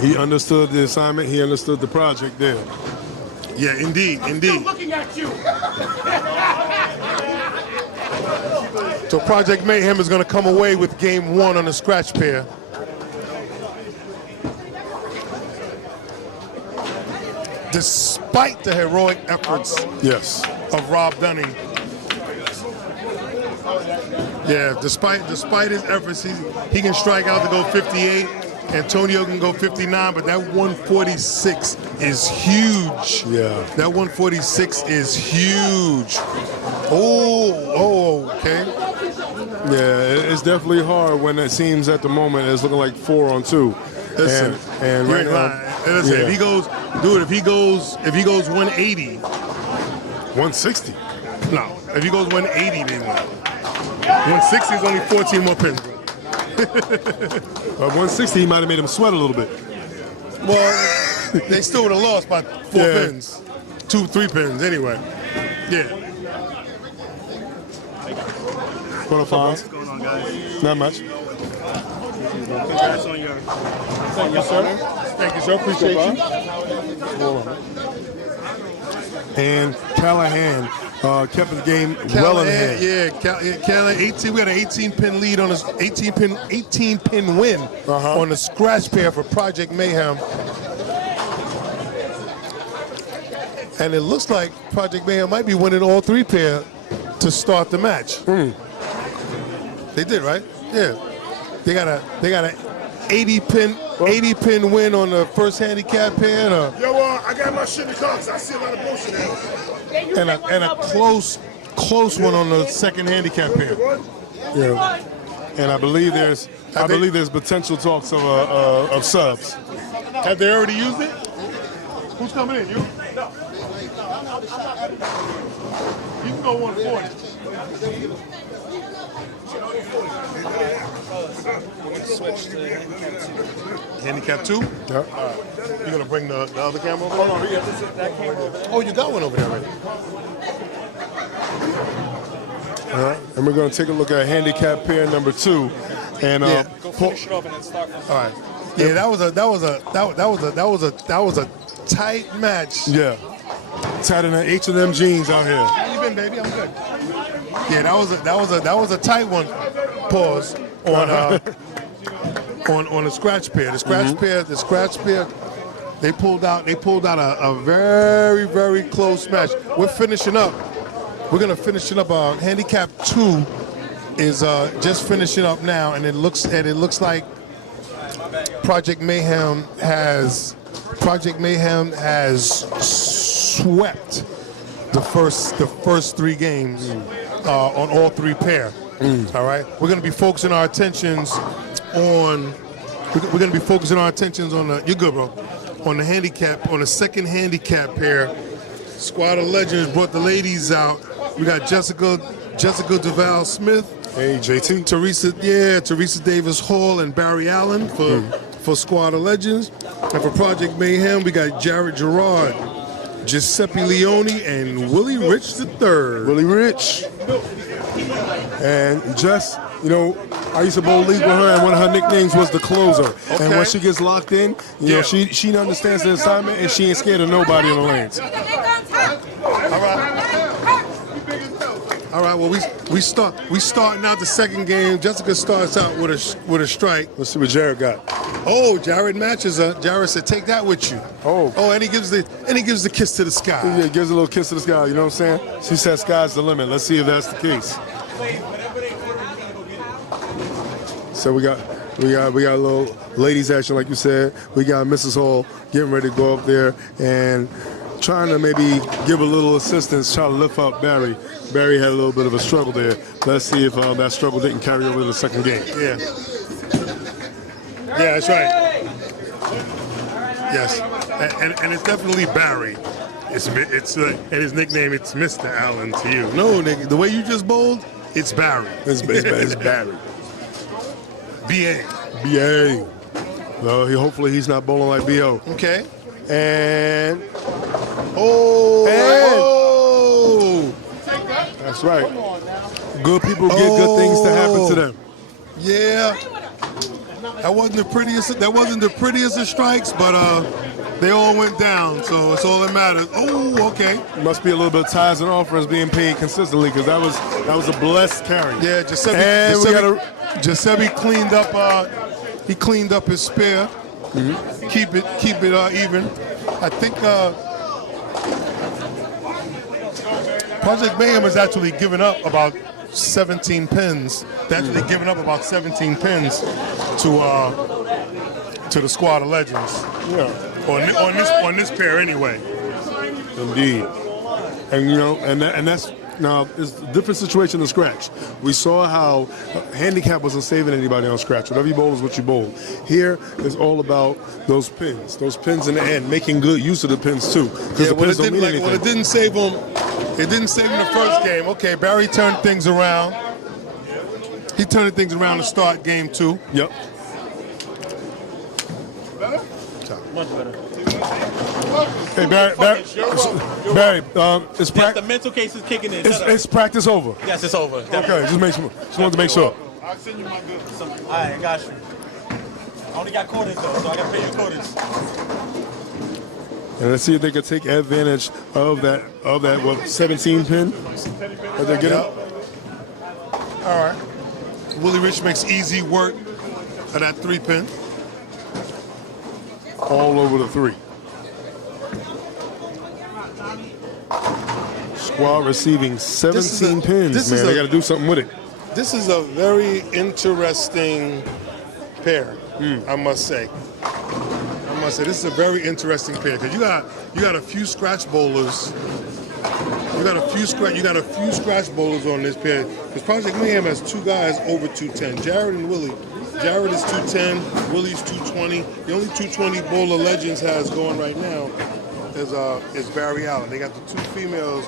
He understood the assignment. He understood the project there. Yeah, indeed, indeed. Looking at you. So Project Mayhem is going to come away with game 1 on the scratch pair. Despite the heroic efforts of Rob Dunning. Yeah, despite his efforts, he can strike out to go 58. Antonio can go 59, but that 146 is huge. Yeah. That 146 is huge. Oh, okay. Yeah, it's definitely hard when it seems at the moment it's looking like 4 on 2. Listen, and right now, listen, if he goes 180, 160. no, if he goes 180, they win. 160 is only 14 more pins. 160, he might have made him sweat a little bit. Well, they still would have lost by 4 pins, 3 pins anyway. Yeah. What's going on, guys? Not much. Congrats on your. Thank you, sir. Thank you, sir. Appreciate you. And Callahan kept the game well in hand. Yeah, Callahan 18. We had an 18-pin lead on a 18-pin win on the scratch pair for Project Mayhem. And it looks like Project Mayhem might be winning all 3 pair to start the match. They did, right? Yeah. They got a 80-pin win on the first handicap pair. Yo, I got my shit in the car because I see a lot of bullshit now. And a close one on the second handicap pair. Yeah. And I believe there's potential talks of subs. Have they already used it? Who's coming in? You? No. You can go 140. Handicap 2? Yeah. You're gonna bring the other camera over? Hold on, yeah, that camera over there. Oh, you got one over there already. All right. And we're going to take a look at handicap pair number 2. And Go finish it up and then start. All right. Yeah, that was a tight match. yeah, tighter than H&M jeans out here. How you been, baby? I'm good. Yeah, that was a tight one. Pause on the scratch pair. The scratch pair. They pulled out a very, very close match. We're finishing up. We're gonna finish it up. Handicap 2 is just finishing up now, and it looks like Project Mayhem has swept the first 3 games on all 3 pair. All right, we're going to be focusing our attentions on. We're going to be focusing our attentions on the. You're good, bro. On the handicap, on the second handicap pair. Squad of Legends brought the ladies out. We got Jessica Duval Smith. Hey, JT. Teresa Davis Hall and Barry Allen for Squad of Legends. And for Project Mayhem, we got Jared Gerard, Giuseppe Leone, and Willie Rich III. Willie Rich. And Jess, I used to bowl league with her, and one of her nicknames was the closer. Okay. And when she gets locked in, she understands the assignment, and she ain't scared of nobody on the lanes. All right. Well, we starting out the second game. Jessica starts out with a strike. Let's see what Jared got. Oh, Jared matches her. Jared said, "Take that with you." Oh, and he gives the kiss to the sky. Yeah, gives a little kiss to the sky. You know what I'm saying? She said, "Sky's the limit." Let's see if that's the case. So we got a little ladies action, like you said. We got Mrs. Hall getting ready to go up there and trying to maybe give a little assistance, try to lift up Barry. Barry had a little bit of a struggle there. Let's see if that struggle didn't carry over to the second game. Yeah. Yeah, that's right. Yes, and it's definitely Barry. It's and his nickname, it's Mr. Allen to you. No, nigga, the way you just bowled, it's Barry. It's Barry. BA. BA. No, hopefully he's not bowling like BO. Okay. And oh, that's right. Good people get good things to happen to them. Yeah. That wasn't the prettiest. That wasn't the prettiest of strikes, but they all went down, so it's all that matters. Oh, okay. Must be a little bit of ties and offers being paid consistently because that was a blessed carry. Yeah, Giuseppe cleaned up. He cleaned up his spare. Mm-hmm. Keep it even. I think Project Mayhem has actually given up about 17 pins. They're actually giving up about 17 pins to the squad of Legendz. Yeah. On this pair anyway. Indeed. And and that's now it's a different situation than scratch. We saw how Handicap wasn't saving anybody on scratch. Whatever you bowl is what you bowl. Here is all about those pins in the end, making good use of the pins too. Because the pins don't mean anything. Well, it didn't save him. It didn't save him the first game. Okay, Barry turned things around. He turned things around to start game 2. Yep. Much better. Hey, Barry, it's Yes, the mental case is kicking in. It's practice over. Yes, it's over. Okay, just wanted to make sure. I'll send you my bill. All right, I got you. I only got quarters though, so I got to pay you quarters. And let's see if they can take advantage of that 17 pin that they're getting. All right. Willie Rich makes easy work of that 3 pin. All over the 3. Squad receiving 17 pins, man. They got to do something with it. This is a very interesting pair, I must say. This is a very interesting pair because you got a few scratch bowlers. You got a few scratch bowlers on this pair. Because Project Mayhem has 2 guys over 210. Jared and Willie. Jared is 210. Willie's 220. The only 220 bowler Legendz has going right now is Barry Allen. They got the 2 females,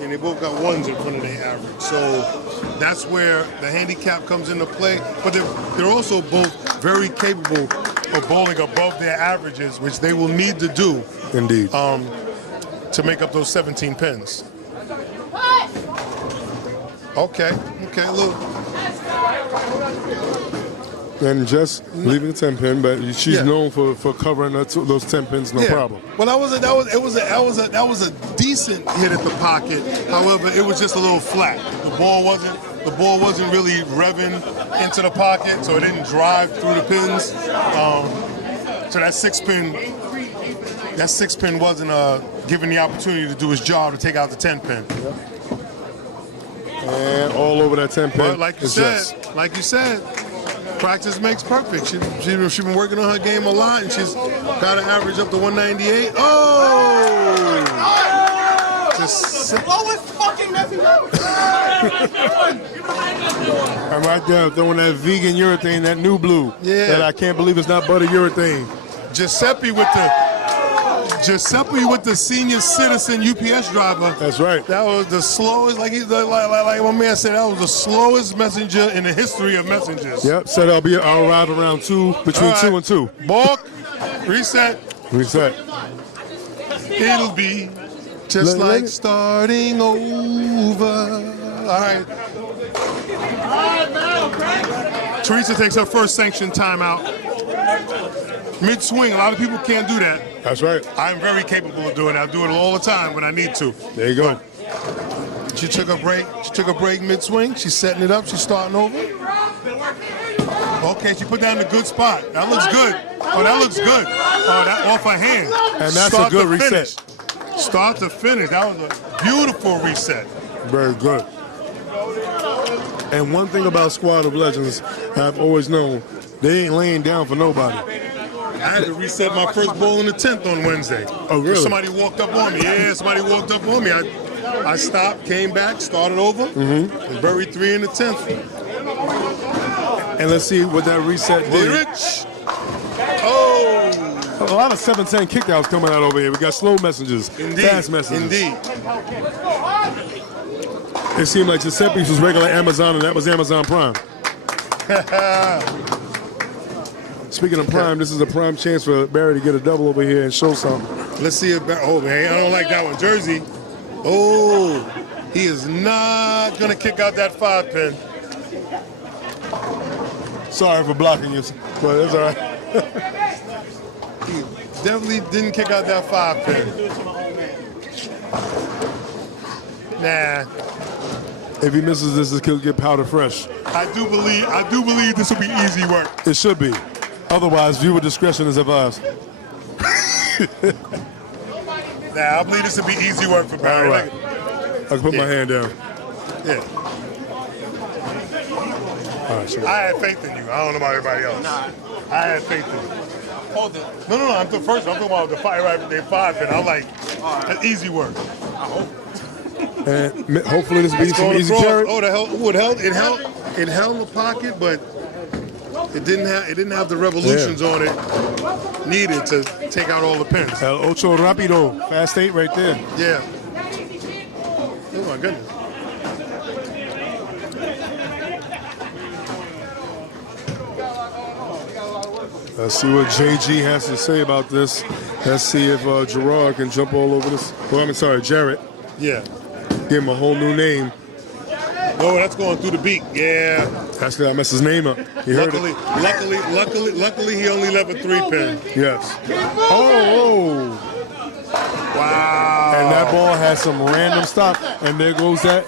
and they both got 1s in front of their average. So that's where the handicap comes into play. But they're also both very capable of bowling above their averages, which they will need to do. Indeed. To make up those 17 pins. Okay, look. And just leaving the 10 pin, but she's known for covering those 10 pins, no problem. Well, that was a decent hit at the pocket. However, it was just a little flat. The ball wasn't really revving into the pocket, so it didn't drive through the pins. So that 6 pin wasn't given the opportunity to do his job to take out the 10 pin. Yep. And all over that 10 pin. But like you said, practice makes perfect. She's been working on her game a lot, and she's got to average up to 198. Oh! Just Lowest fucking message I'm right there throwing that vegan urethane, that new blue. Yeah. That I can't believe it's not butter urethane. Giuseppe with the senior citizen UPS driver. That's right. That was the slowest, like my man said, that was the slowest messenger in the history of messengers. Yep, said I'll arrive around 2, between 2 and 2. Balk, reset. It'll be just like starting over. All right. Teresa takes her first sanctioned timeout. Mid-swing, a lot of people can't do that. That's right. I'm very capable of doing it. I do it all the time when I need to. There you go. She took a break mid-swing. She's setting it up. She's starting over. Okay, she put that in a good spot. That looks good. Oh, that looks good. Oh, that off her hand. And that's a good reset. Start to finish. That was a beautiful reset. Very good. And one thing about Squad of Legendz, I've always known, they ain't laying down for nobody. I had to reset my first ball in the 10th on Wednesday. Oh, really? Somebody walked up on me. Yeah, somebody walked up on me. I stopped, came back, started over, and buried 3 in the 10th. And let's see what that reset did. Rich. Oh. A lot of 7-10 kickouts coming out over here. We got slow messages, Indeed. fast messages. Indeed. It seemed like Giuseppe's was regular Amazon, and that was Amazon Prime. Speaking of Prime, this is a prime chance for Barry to get a double over here and show something. Let's see if oh man, I don't like that one. Jersey. Oh, he is not gonna kick out that 5-pin. Sorry for blocking you, but it's all right. He definitely didn't kick out that 5-pin. Nah. If he misses this, he'll get powder fresh. I do believe this will be easy work. It should be. Otherwise, viewer discretion is advised. Nah, I believe this will be easy work for Barry. All right. I can put my hand down. Yeah. All right, sure. I had faith in you. I don't know about everybody else. I had faith in you. Hold it. No, I'm the first. I'm talking about the 5-pin. I'm like, that's easy work. And hopefully this will be some Going easy across. carry. Oh, the hell! Ooh, it held the pocket, but it didn't have the revolutions on it needed to take out all the pins. El Ocho Rapido. Fast 8 right there. Yeah. Oh my goodness. Let's see what JG has to say about this. Let's see if Gerard can jump all over this. Well, I'm sorry, Jarrett. Yeah. Give him a whole new name. Oh, that's going through the beak. Yeah. Actually, I messed his name up. You heard it? Luckily, he only left a 3-pin. Yes. Oh. Wow. And that ball has some random stop. And there goes that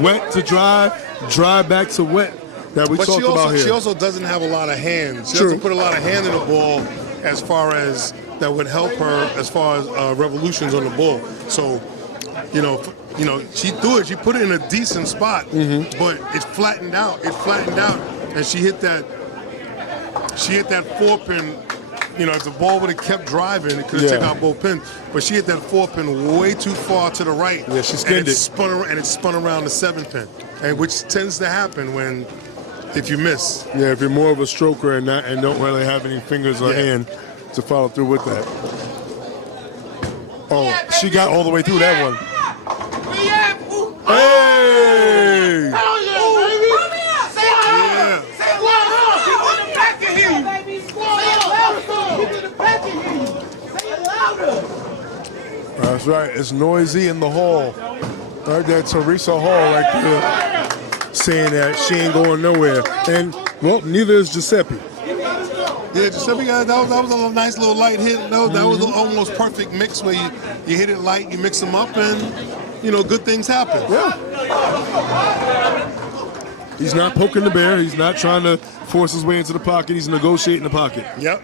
wet to dry, dry back to wet that we talked about here. She also doesn't have a lot of hands. She True. doesn't put a lot of hand in the ball as far as that would help her as far as revolutions on the ball. So, she threw it. She put it in a decent spot, but it flattened out. And she hit that 4-pin. If the ball would have kept driving, it could have taken out both pins. But she hit that 4-pin way too far to the right. Yeah, she skinned it. And it spun around the 7-pin, and which tends to happen if you miss. Yeah, if you're more of a stroker and don't really have any fingers or hand to follow through with that. Oh, she got all the way through that one. Hey! Hell yeah, baby! Say it louder! Say it louder! People in the back can hear you! Say it louder! People in the back can hear you! Say it louder! That's right. It's noisy in the hall. Right there, Teresa Hall right there, saying that she ain't going nowhere. And, well, neither is Giuseppe. Yeah, Giuseppe that was a nice little light hit. That was an almost perfect mix where you hit it light, you mix them up, and good things happen. Yeah. He's not poking the bear. He's not trying to force his way into the pocket. He's negotiating the pocket. Yep.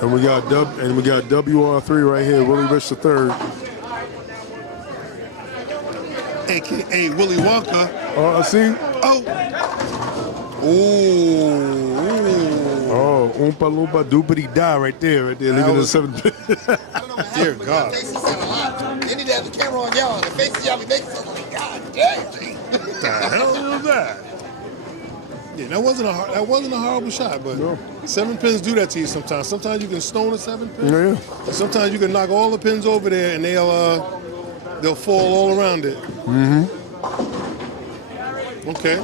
And we got WR3 right here, Willie Rich III. AKA Willie Wonka. Oh, I see. Oh. Ooh. Oh, Oompa Loompa Doopity Die right there, leaving the 7-pin. Dear God. Faces said a lot. They need to have the camera on y'all. The faces y'all be making, so like, God damn. What the hell was that? Yeah, that wasn't a horrible shot, but 7 pins do that to you sometimes. Sometimes you can stone a 7-pin. Yeah. And sometimes you can knock all the pins over there, and they'll fall all around it. Okay.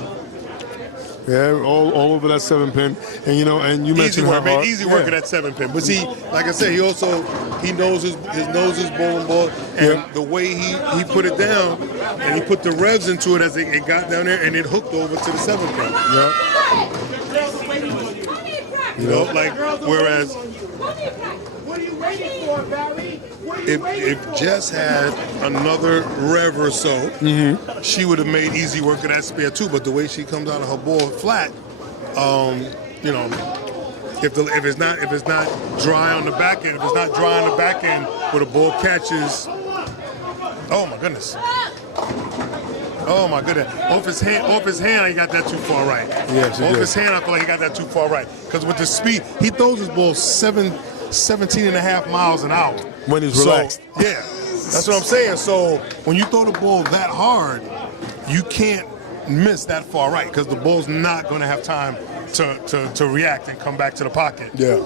Yeah, all over that 7-pin, and you mentioned easy work of that 7-pin. But see, like I said, he knows his bowling ball, and the way he put it down, and he put the revs into it as it got down there, and it hooked over to the 7-pin. Yeah. Whereas What are you waiting for, Barry? if Jess had another rev or so, she would have made easy work of that spare too. But the way she comes out of her ball flat, if it's not dry on the back end, where the ball catches, oh my goodness. Oh my goodness. Off his hand, I got that too far right. Yes, Off his hand, I feel like he got that too far right. Because with the speed, he throws his ball 17.5 miles an hour. When he's relaxed. Yeah, that's what I'm saying. So when you throw the ball that hard, you can't miss that far right because the ball's not going to have time to react and come back to the pocket. Yeah.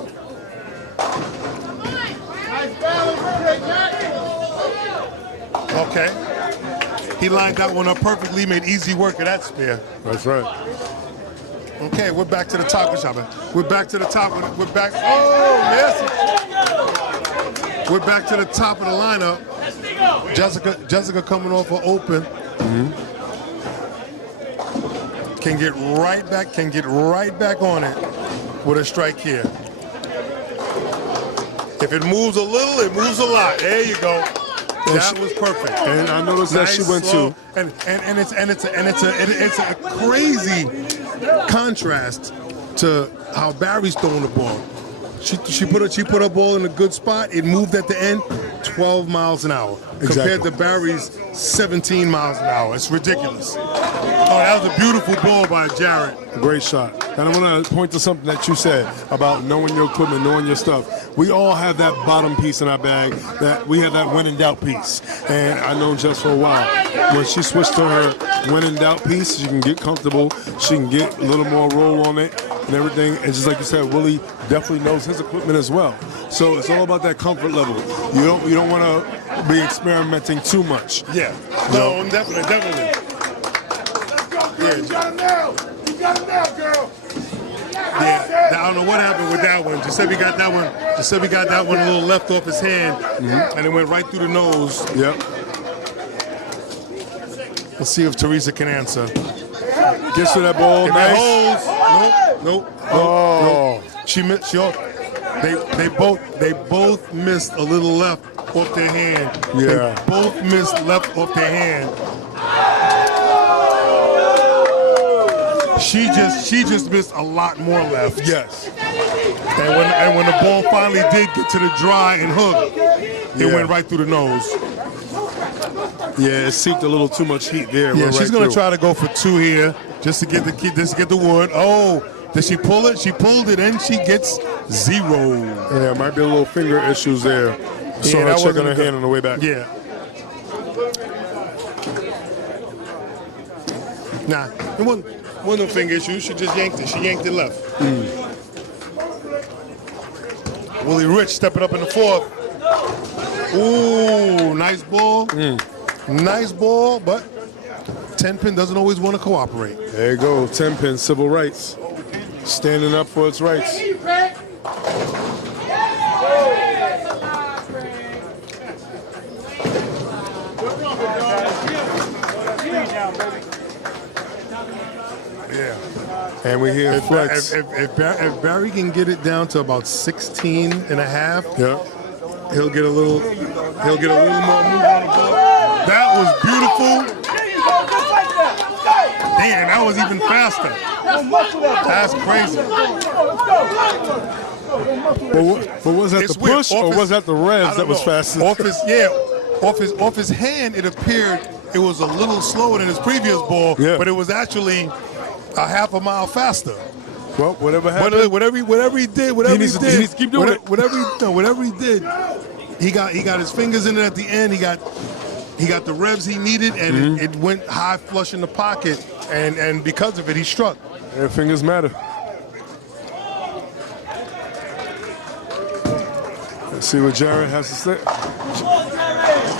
Okay. He lined that one up perfectly, made easy work of that spear. That's right. Okay, we're back to the top. We're back to the top. We're back. Oh, nasty. We're back to the top of the lineup. Jessica coming off an open. Can get right back on it with a strike here. If it moves a little, it moves a lot. There you go. That was perfect. And I noticed that she went slow, too. And it's a crazy contrast to how Barry's throwing the ball. She put her ball in a good spot. It moved at the end 12 miles an hour compared to Barry's 17 miles an hour. It's ridiculous. Oh, that was a beautiful ball by Jarrett. Great shot. And I want to point to something that you said about knowing your equipment, knowing your stuff. We all have that bottom piece in our bag. That we have that when in doubt piece. And I know Jess for a while. When she switched to her when in doubt piece, she can get comfortable. She can get a little more roll on it and everything. And just like you said, Willie definitely knows his equipment as well. So it's all about that comfort level. You don't want to be experimenting too much. Yeah. No, definitely. Yeah. You got him now, girl. Yeah, I don't know what happened with that one. Giuseppe got that one. Giuseppe got that one a little left off his hand, and it went right through the nose. Yep. Let's see if Teresa can answer. Gets to that ball. If Nice. it holds, nope. Oh. She missed. They both missed a little left off their hand. Yeah. They both missed left off their hand. She just missed a lot more left. Yes. And when the ball finally did get to the dry and hook, it went right through the nose. Yeah, it seeped a little too much heat there. Yeah, Went she's right gonna through. try to go for 2 here just to get the wood. Oh, did she pull it? She pulled it and she gets 0. Yeah, might be a little finger issues there. So that her checking wasn't her good. hand on the way back. Yeah. Nah, it wasn't no finger issue. She just yanked it. She yanked it left. Willie Rich stepping up in the 4th. Ooh, nice ball. Nice ball, but 10-pin doesn't always want to cooperate. There you go, 10-pin civil rights. Standing up for its rights. Yeah. And we hear flex. If Barry can get it down to about 16 and a half, Yeah. he'll get a little more move on the ball. That was beautiful. Damn, that was even faster. That's crazy. But was that It's the weird. push or was that the revs that was faster? Off his hand, it appeared it was a little slower than his previous ball, but it was actually a half a mile faster. Well, whatever happened. Whatever he did, He needs to keep doing it. Whatever he did, he got his fingers in it at the end. He got the revs he needed, and it went high flush in the pocket, and because of it, he struck. Their fingers matter. Let's see what Jared has to say.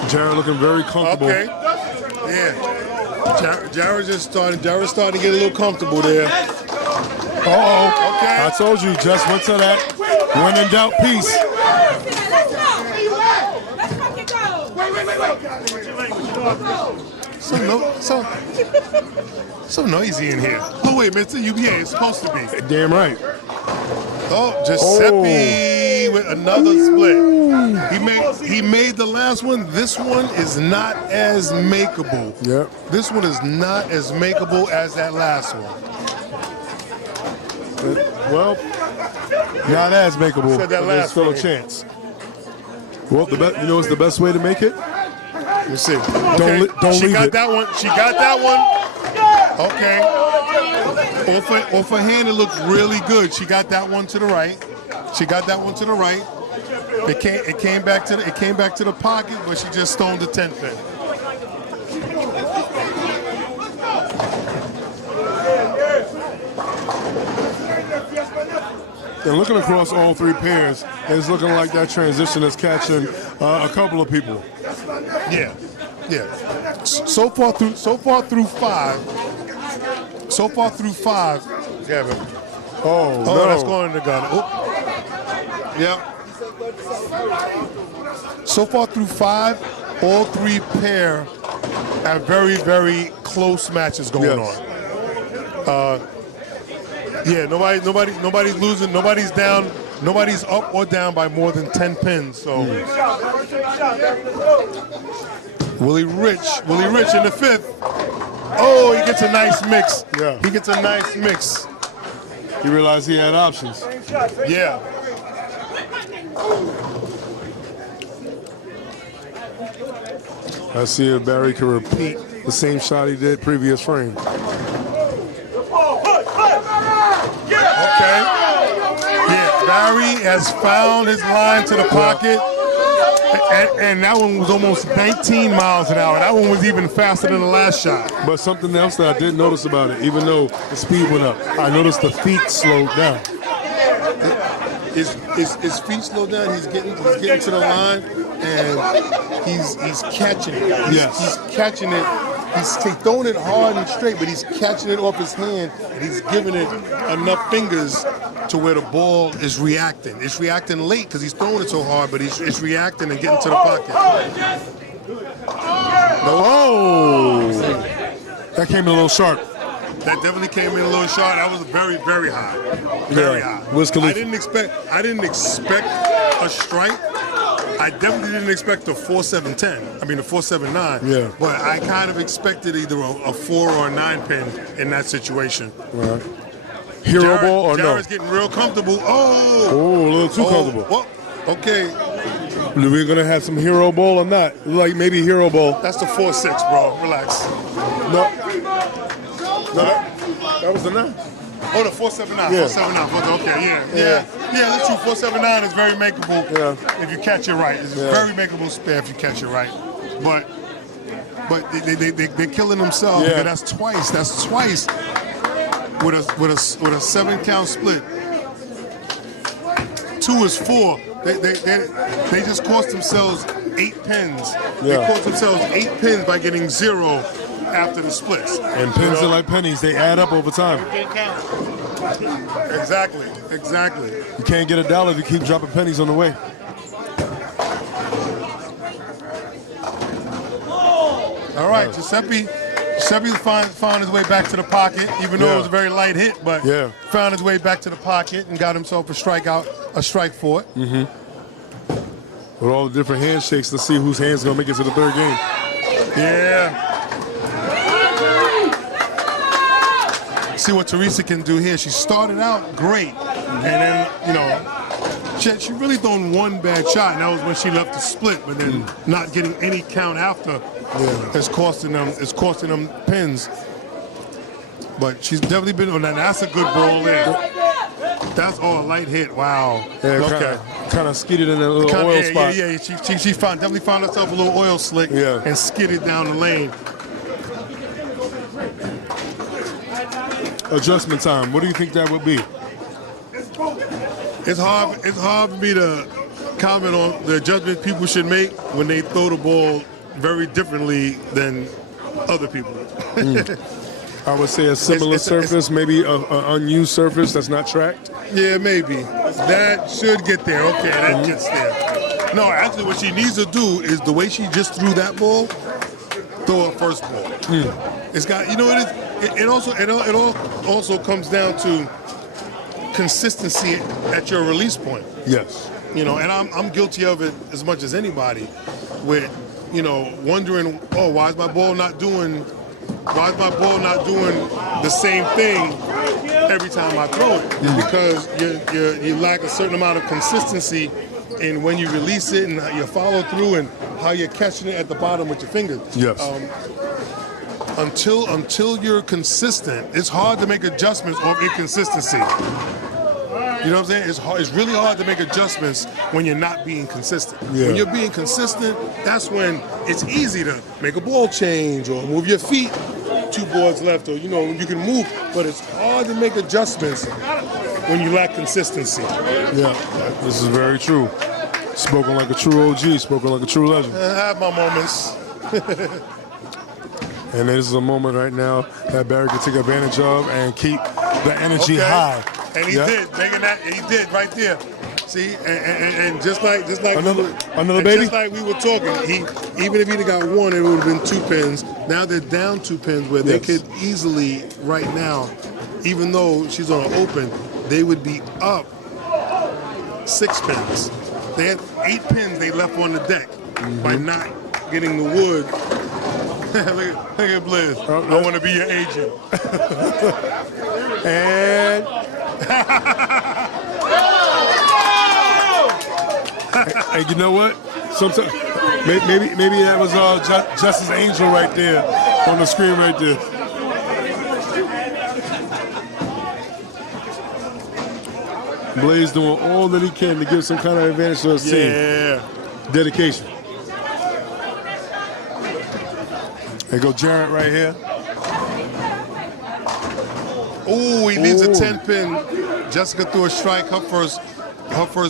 Jared looking very comfortable. Okay. Yeah. Jared's starting to get a little comfortable there. Uh-oh. Okay. I told you, just went to that when in doubt piece. Let's fucking go. So noisy in here. Oh wait, man, it's a UBA. It's supposed to be. Damn right. Oh, Giuseppe with another split. He made the last one. This one is not as makeable. Yep. This one is not as makeable as that last one. Well, not as makeable. Said that but last there's still a one. chance. Well, what's the best way to make it? Let me see. Don't Okay. don't She leave got it. that one. She got that one. Okay. Off her hand, it looks really good. She got that one to the right. She got that one to the right. It came back to the pocket, but she just stoned the 10 pin. And looking across all three pairs, it's looking like that transition is catching a couple of people. Yeah, yeah. So far through five. Kevin. Oh, no. That's going in the gun. Oh. Yep. So far through five, all three pair have very, very close matches going on. Yeah, nobody's losing, nobody's down, nobody's up or down by more than 10 pins. So Willie Rich in the fifth. Oh, he gets a nice mix. Yeah. He gets a nice mix. He realized he had options. Yeah. Let's see if Barry can repeat the same shot he did previous frame. Okay. Yeah, Barry has found his line to the pocket. And that one was almost 19 miles an hour. That one was even faster than the last shot. But something else that I did notice about it, even though the speed went up, I noticed the feet slowed down. His feet slowed down. He's getting to the line, and he's catching it. He's catching it. He's throwing it hard and straight, but he's catching it off his hand, and he's giving it enough fingers to where the ball is reacting. It's reacting late because he's throwing it so hard, but it's reacting and getting to the pocket. Oh! That came in a little sharp. That definitely came in a little short. That was very, very high. Very high. Wiz Khalifa. I didn't expect a strike. I definitely didn't expect a 4-7-10. I mean, a 4-7-9. Yeah. But I kind of expected either a 4 or a 9 pin in that situation. Right. Hero ball or Jared's no? getting real comfortable. Oh! Oh, a little too comfortable. Well, okay. We're going to have some hero ball or not? Like maybe hero ball. That's the 4-6, bro. Relax. No. That was the 9. Oh, the 4-7-9. Yeah. 4-7-9. Okay, yeah. That's true. 4-7-9 is very makeable if you catch it right. It's a very makeable spare if you catch it right. But they're killing themselves. Yeah. That's twice. That's twice with a 7-count split. 2 is 4. They just cost themselves 8 pins. They cost themselves 8 pins by getting 0 after the splits. And pins are like pennies. They add up over time. Exactly. You can't get $1 if you keep dropping pennies on the way. All right, Giuseppe found his way back to the pocket, even though it was a very light hit, but found his way back to the pocket and got himself a strike for it. Mm-hmm. With all the different handshakes to see whose hand's going to make it to the third game. Yeah. See what Teresa can do here. She started out great, and then, she really thrown one bad shot, and that was when she left the split, but then not getting any count after is costing them pins. But she's definitely been on that. That's a good ball there. That's all a light hit. Wow. Yeah, kind of skidded in a little oil spot. Yeah. She definitely found herself a little oil slick and skidded down the lane. Adjustment time. What do you think that would be? It's hard for me to comment on the adjustment people should make when they throw the ball very differently than other people. I would say a similar surface, maybe an unused surface that's not tracked. Yeah, maybe. That should get there. Okay, that gets there. No, actually what she needs to do is the way she just threw that ball, throw her first ball. It's got, it also comes down to consistency at your release point. Yes. And I'm guilty of it as much as anybody with, wondering, why is my ball not doing the same thing every time I throw it? It's because you lack a certain amount of consistency in when you release it and your follow through and how you're catching it at the bottom with your fingers. Yes. Until you're consistent, it's hard to make adjustments of inconsistency. You know what I'm saying? It's hard. It's really hard to make adjustments when you're not being consistent. Yeah. When you're being consistent, that's when it's easy to make a ball change or move your feet 2 boards left, or you can move. But it's hard to make adjustments when you lack consistency. Yeah, this is very true. Spoken like a true OG, spoken like a true legend. I have my moments. And this is a moment right now that Barry can take advantage of and keep the energy high. And he did, taking that, he did right there. See, and just like another baby. Just like we were talking, even if he'd have got 1, it would have been 2 pins. Now they're down 2 pins where they could easily, right now, even though she's on an open, they would be up 6 pins. They had 8 pins they left on the deck by not getting the wood. look at Blizz. I want to be your agent. And and you know what? Sometimes maybe that was Justice Angel right there on the screen right there. Blaze doing all that he can to give some kind of advantage to his team. Yeah. Dedication. There go Jarrett right here. Oh, he needs a 10-pin. Jessica threw a strike, her first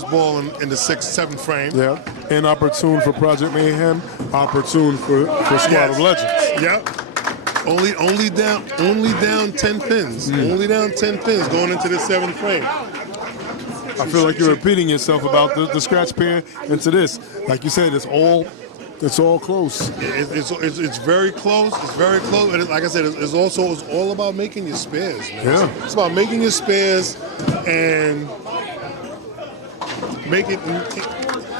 ball in the 6th, 7th frame. Yeah. Inopportune for Project Mayhem. Opportune for Squad of Legends. Yep. Only down 10 pins. Only down 10 pins going into the 7th frame. I feel like you're repeating yourself about the scratch pair into this. Like you said, it's all close. It's very close. It's very close. And like I said, it's all about making your spares. Man. Yeah. It's about making your spares and make it.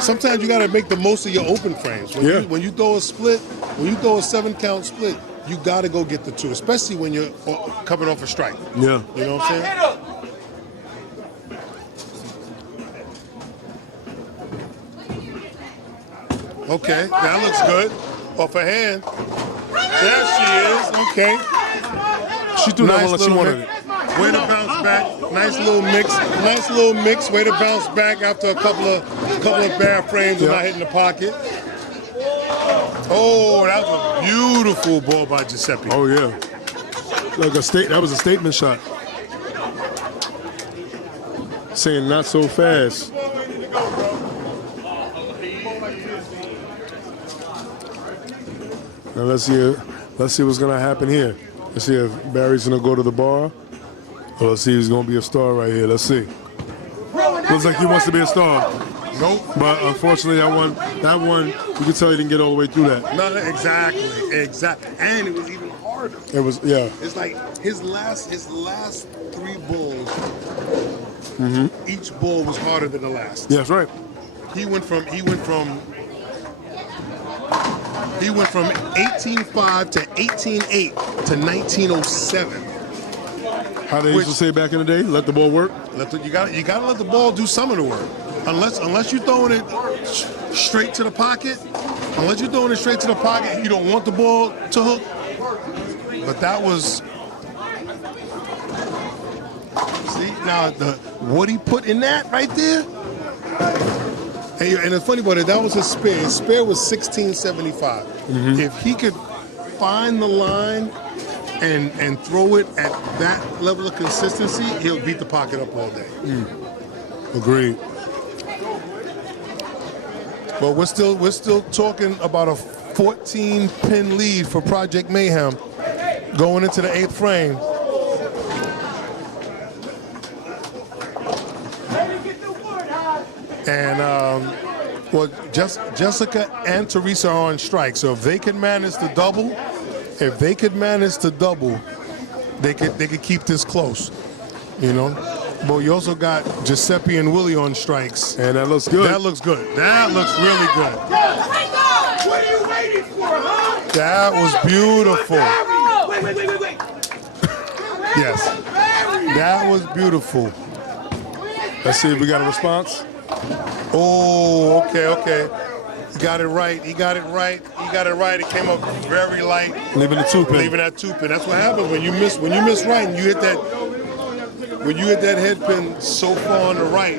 Sometimes you got to make the most of your open frames. When you throw a split, when you throw a 7-count split, you got to go get the 2, especially when you're coming off a strike. Yeah. You know what I'm saying? Okay, that looks good. Off her hand. There she is. Okay. She threw that one like she wanted it. Way to bounce back. Nice little mix. Nice little mix. Way to bounce back after a couple of bad frames without hitting the pocket. Oh, that was a beautiful ball by Giuseppe. Oh yeah. Like that was a statement shot. Saying not so fast. Now let's see what's gonna happen here. Let's see if Barry's gonna go to the bar, or let's see if he's gonna be a star right here. Let's see. Looks like he wants to be a star. Nope. But unfortunately, that one, you can tell he didn't get all the way through that. No, exactly. And it was even harder. It was, yeah. It's like his last 3 balls. Each ball was harder than the last. Yeah, that's right. He went from 18.5 to 18.8 to 19.07. How they used to say back in the day, let the ball work. You gotta let the ball do some of the work. Unless you're throwing it straight to the pocket. Unless you're throwing it straight to the pocket, you don't want the ball to hook. But that was. See now what he put in that right there. And the funny part is that was his spare. His spare was 16.75. If he could find the line and throw it at that level of consistency, he'll beat the pocket up all day. Agreed. But we're still talking about a 14-pin lead for Project Mayhem going into the 8th frame. And Jessica and Teresa are on strike. So if they can manage to double, they could keep this close. You know? But you also got Giuseppe and Willie on strikes. And that looks good. That looks good. That looks really good. What are you waiting for, huh? That was beautiful. Wait. Yes. That was beautiful. Let's see if we got a response. Oh, okay. He got it right. He got it right. It came up very light. Leaving the 2-pin. Leaving that 2-pin. That's what happens when you miss right and you hit that. When you hit that head pin so far on the right,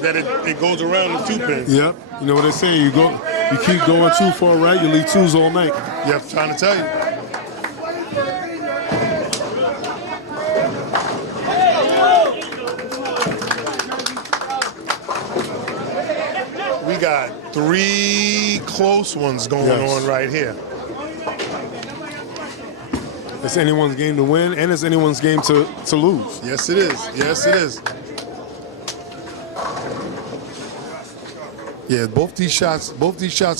that it goes around the 2-pin. Yep. You know what they say? You keep going too far right, you leave 2s all night. Yep. Trying to tell you. We got 3 close ones going on right here. It's anyone's game to win, and it's anyone's game to lose. Yes, it is. Yeah, both these shots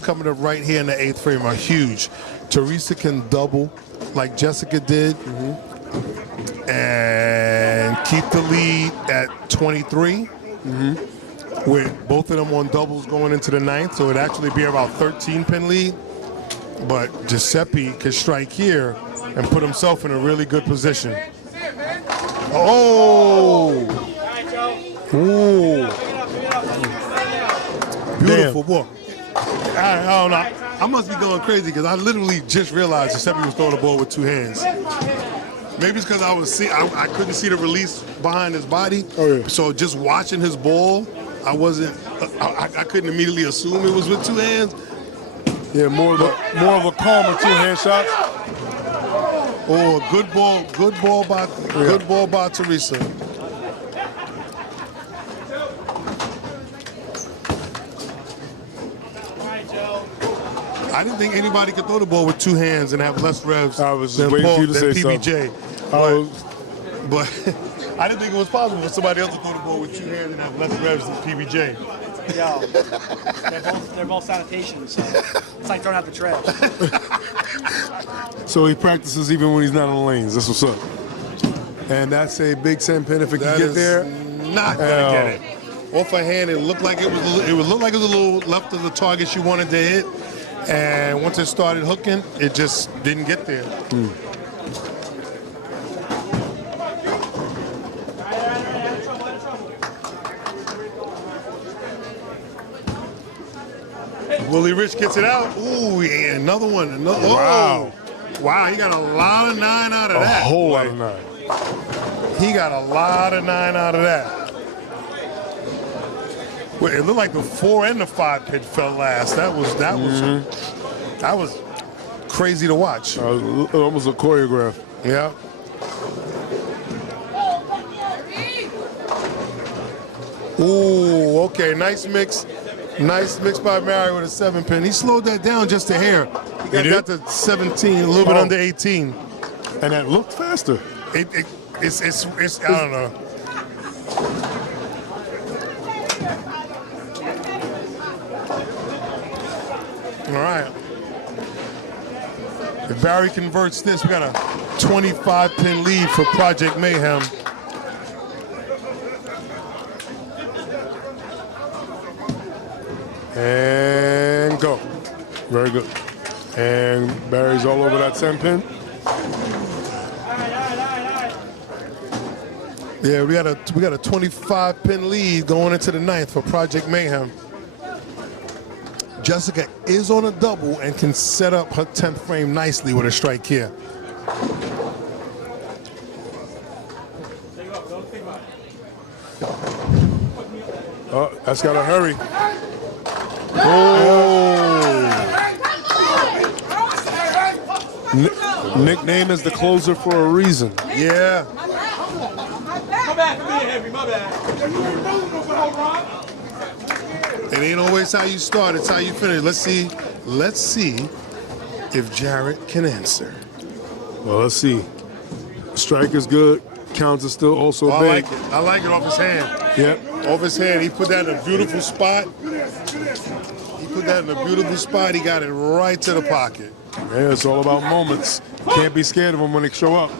coming up right here in the 8th frame are huge. Teresa can double like Jessica did and keep the lead at 23. With both of them on doubles going into the 9th, so it'd actually be about 13-pin lead. But Giuseppe could strike here and put himself in a really good position. Oh! Ooh. Beautiful ball. I don't know. I must be going crazy because I literally just realized Giuseppe was throwing the ball with 2 hands. Maybe it's because I couldn't see the release behind his body. Oh, yeah. So just watching his ball, I couldn't immediately assume it was with 2 hands. Yeah, more of a calmer 2-hand shot. Oh, good ball by Teresa. I didn't think anybody could throw the ball with 2 hands and have less revs I was than waiting for you to say PBJ. But I didn't think it was possible for somebody else to throw the ball with 2 hands and have less revs than PBJ. Yo, they're both sanitation, so it's like throwing out the trash. So he practices even when he's not on the lanes. That's what's up. And that's a big 10-pin if it can get there. Not gonna get it. Off a hand, it looked like it was a little left of the target she wanted to hit. And once it started hooking, it just didn't get there. Willie Rich gets it out. Ooh, yeah, another one. Wow. Wow, he got a lot of 9 out of that. A whole lot of 9. He got a lot of 9 out of that. Well, it looked like the 4 and the 5 pin fell last. That was crazy to watch. Almost a choreograph. Yeah. Ooh, okay, nice mix. Nice mix by Mary with a 7-pin. He slowed that down just a hair. He got that to 17, a little bit under 18. And that looked faster. It's I don't know. All right. If Barry converts this, we got a 25-pin lead for Project Mayhem. And go. Very good. And Barry's all over that 10-pin. Yeah, we got a 25-pin lead going into the 9th for Project Mayhem. Jessica is on a double and can set up her 10th frame nicely with a strike here. Oh, that's got to hurry. Oh. Nickname is the closer for a reason. Yeah. My bad for being heavy, my bad. It ain't always how you start, it's how you finish. Let's see if Jarrett can answer. Well, let's see. Strike is good. Counts is still also big. I like it off his hand. Yep. Off his hand. He put that in a beautiful spot. He got it right to the pocket. Yeah, it's all about moments. Can't be scared of them when they show up.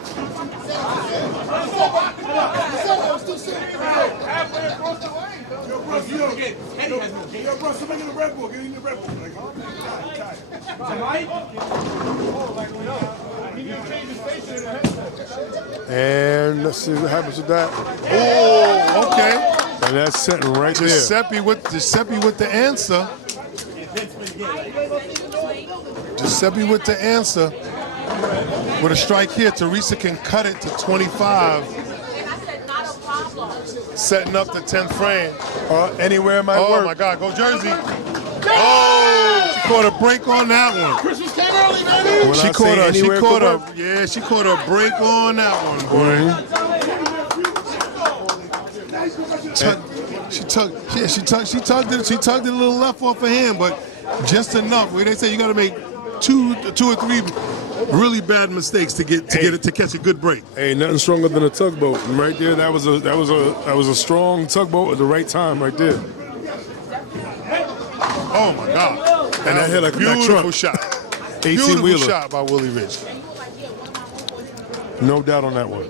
And let's see what happens with that. Oh, okay. And that's sitting right there. Giuseppe with the answer. Giuseppe with the answer. With a strike here, Teresa can cut it to 25. Setting up the 10th frame. Anywhere might work. Oh my God, go Jersey. Oh, she caught a break on that one. Christmas came early, baby. She caught a break on that one, boy. She tugged it a little left off her hand, but just enough. Where they say you got to make two or three really bad mistakes to catch a good break. Hey, nothing stronger than a tugboat. And right there, that was a strong tugboat at the right time, right there. Oh my God! And that hit like a beautiful shot. 18-wheeler. Beautiful shot by Willie Rich. No doubt on that one.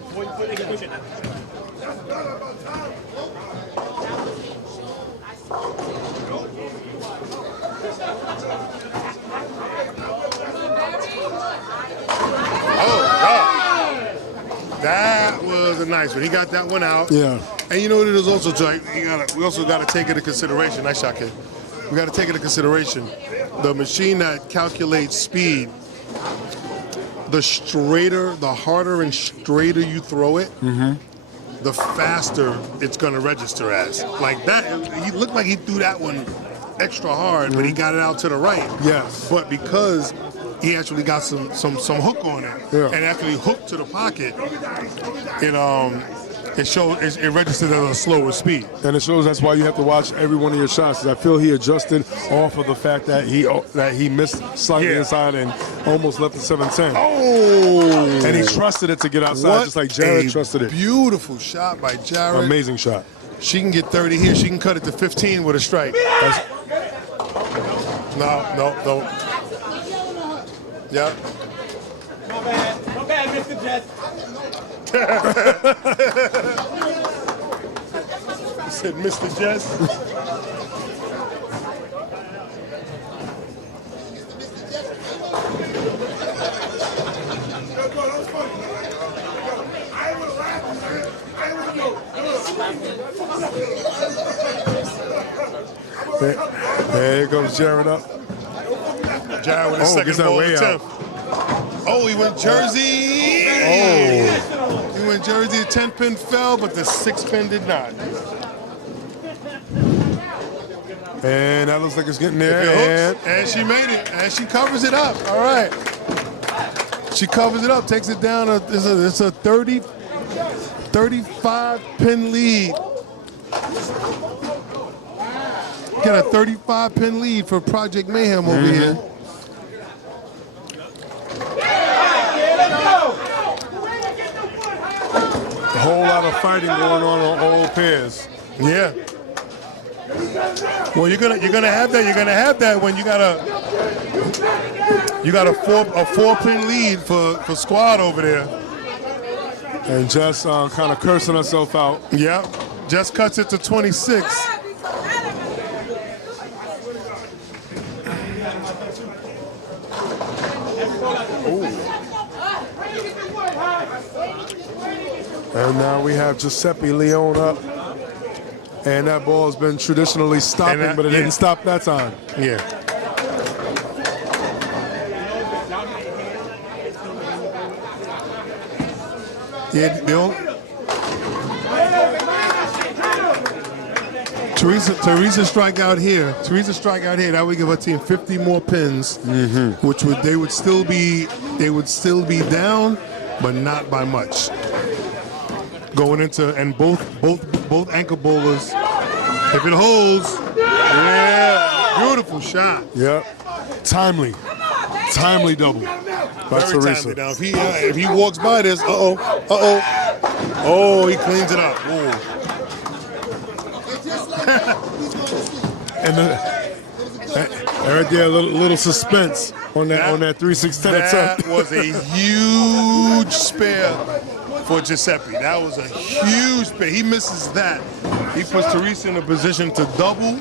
That was a nice one. He got that one out. Yeah. And you know what it is also, Jack? We also got to take into consideration. Nice shot, kid. We got to take into consideration the machine that calculates speed. The straighter, the harder and straighter you throw it, the faster it's going to register as. Like that, he looked like he threw that one extra hard, but he got it out to the right. Yes. But because he actually got some hook on it, and actually hooked to the pocket, it registers at a slower speed. And it shows that's why you have to watch every one of your shots. 'Cause I feel he adjusted off of the fact that he missed slightly inside and almost left the 710. Oh! And he trusted it to get outside, just like Jared trusted it. Beautiful shot by Jared. Amazing shot. She can get 30 here. She can cut it to 15 with a strike. No. Yeah. No bad, Mr. Jess. He said, Mr. Jess. There goes Jared up. Jared with a second ball attempt. Oh, he went Jersey. Oh. He went Jersey. The 10-pin fell, but the 6-pin did not. And that looks like it's getting there. And she made it. And she covers it up. All right. She covers it up, takes it down. It's a 35-pin lead. Got a 35-pin lead for Project Mayhem over here. A whole lot of fighting going on all pairs. Yeah. Well, you're gonna have that. You're gonna have that when you got a 4-pin lead for squad over there. And just kind of cursing herself out. Yep. Just cuts it to 26. And now we have Giuseppe Leone up. And that ball has been traditionally stopping, but it didn't stop that time. Yeah. Teresa strike out here. That would give her team 50 more pins, which they would still be down, but not by much. Going into both ankle bowlers. If it holds, beautiful shot. Yep. Timely double by Teresa. Timely. Now if he walks by this, oh, he cleans it up. And right there, a little suspense on that 3-6-10 attempt. That was a huge spare for Giuseppe. That was a huge spare. He misses that. He puts Teresa in a position to double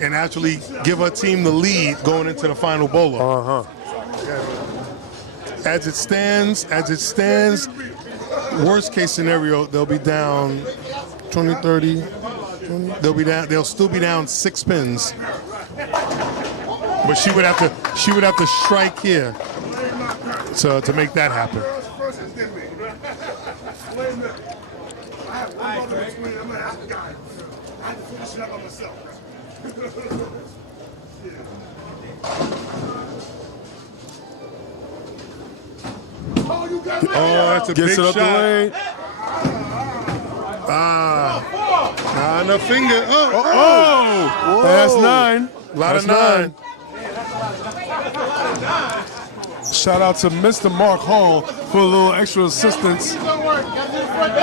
and actually give her team the lead going into the final bowler. As it stands, worst case scenario, they'll be down 20, 30, They'll still be down 6 pins. But she would have to strike here to make that happen. Oh, that's a big shot. Gets it up the lane. On the finger. Oh. That's 9. A lot of 9. Shout out to Mr. Mark Hall for a little extra assistance. Front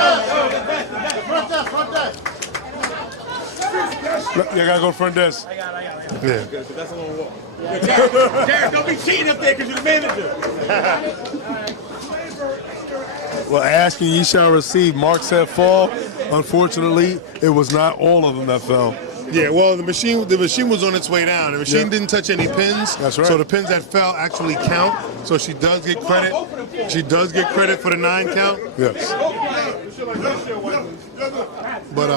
desk. You gotta go front desk. I got it. Yeah. That's a little walk. Derek, don't be cheating up there because you're the manager. Well, ask and ye shall receive. Mark said fall. Unfortunately, it was not all of them that fell. Yeah, well, the machine was on its way down. The machine didn't touch any pins. That's right. So the pins that fell actually count. So she does get credit. She does get credit for the 9 count. Yes. But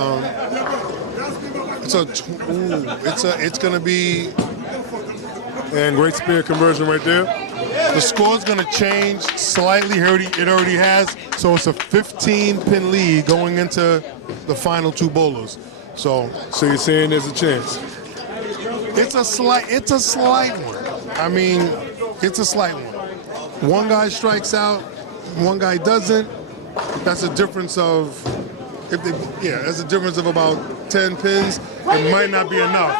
it's gonna be, and great spear conversion right there. the score's gonna change slightly. It already has. So it's a 15-pin lead going into the final 2 bowlers. So you're saying there's a chance? it's a slight one. I mean, it's a slight one. One guy strikes out, one guy doesn't. That's a difference of that's a difference of about 10 pins. It might not be enough.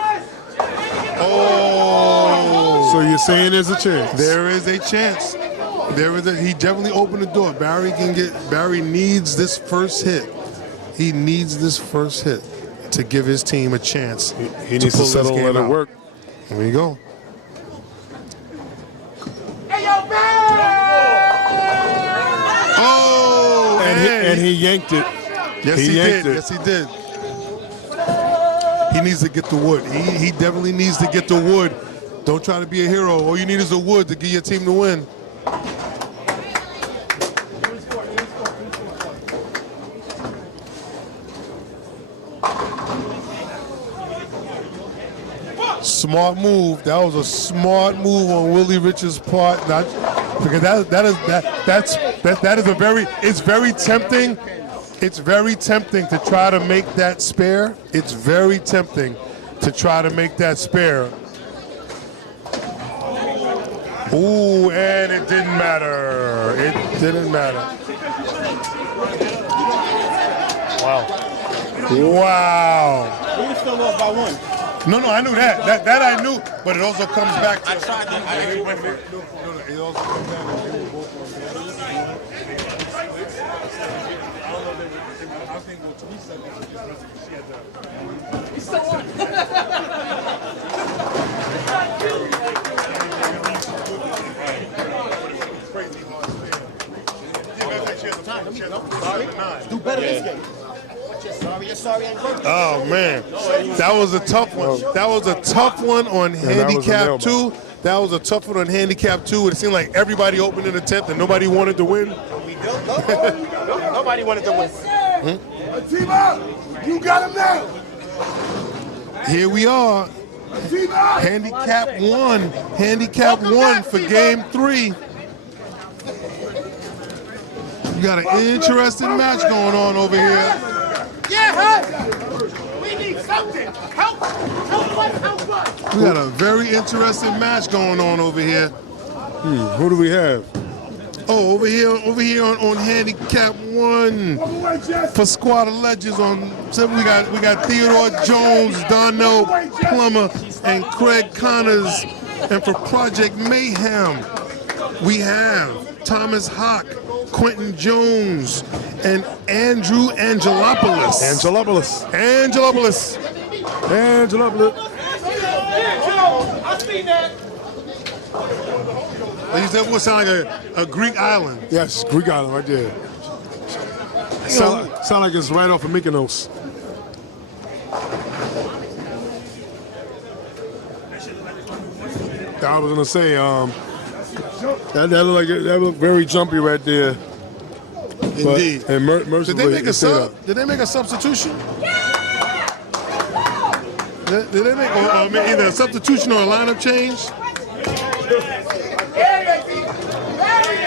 Oh, So you're saying there's a chance? there is a chance. He definitely opened the door. Barry needs this first hit. He needs this first hit to give his team a chance. He needs to settle and let it work. There you go. Oh, And he yanked it. Yes, he did. Yes, he did. He needs to get the wood. He definitely needs to get the wood. Don't try to be a hero. All you need is a wood to get your team to win. Smart move. That was a smart move on Willie Richards' part. Because that is a very. It's very tempting. It's very tempting to try to make that spare. It's very tempting to try to make that spare. Ooh, and it didn't matter. It didn't matter. Wow. We still lost by 1. No, I knew that. That I knew, but it also comes back to. I tried to. It also comes down to they were both on the other side. I think what Teresa did was just she had to. He still won. Do better this game. You're sorry, Oh man, that was a tough one. That was a tough one on handicap 2. That was a tough one on handicap 2. It seemed like everybody opened in the 10th and nobody wanted to win. Nobody wanted to win. Team up! You got him now! Here we are. Team up! Handicap 1. Handicap 1 for game 3. We got an interesting match going on over here. Yeah! We need something! Help us! We got a very interesting match going on over here. Who do we have? Oh, over here on handicap 1 for Squad of Legends on 7. We got Theodore Jones, Donnell Plummer, and Craig Connors. And for Project Mayhem, we have Thomas Hawk, Quentin Jones, and Andrew Angelopoulos. I seen that! That would sound like a Greek island. Yes, Greek Island right there. Sound like it's right off of Mykonos. I was gonna say, that looked very jumpy right there. Indeed. And mercifully, Did they make a substitution? Did they make either a substitution or a lineup change?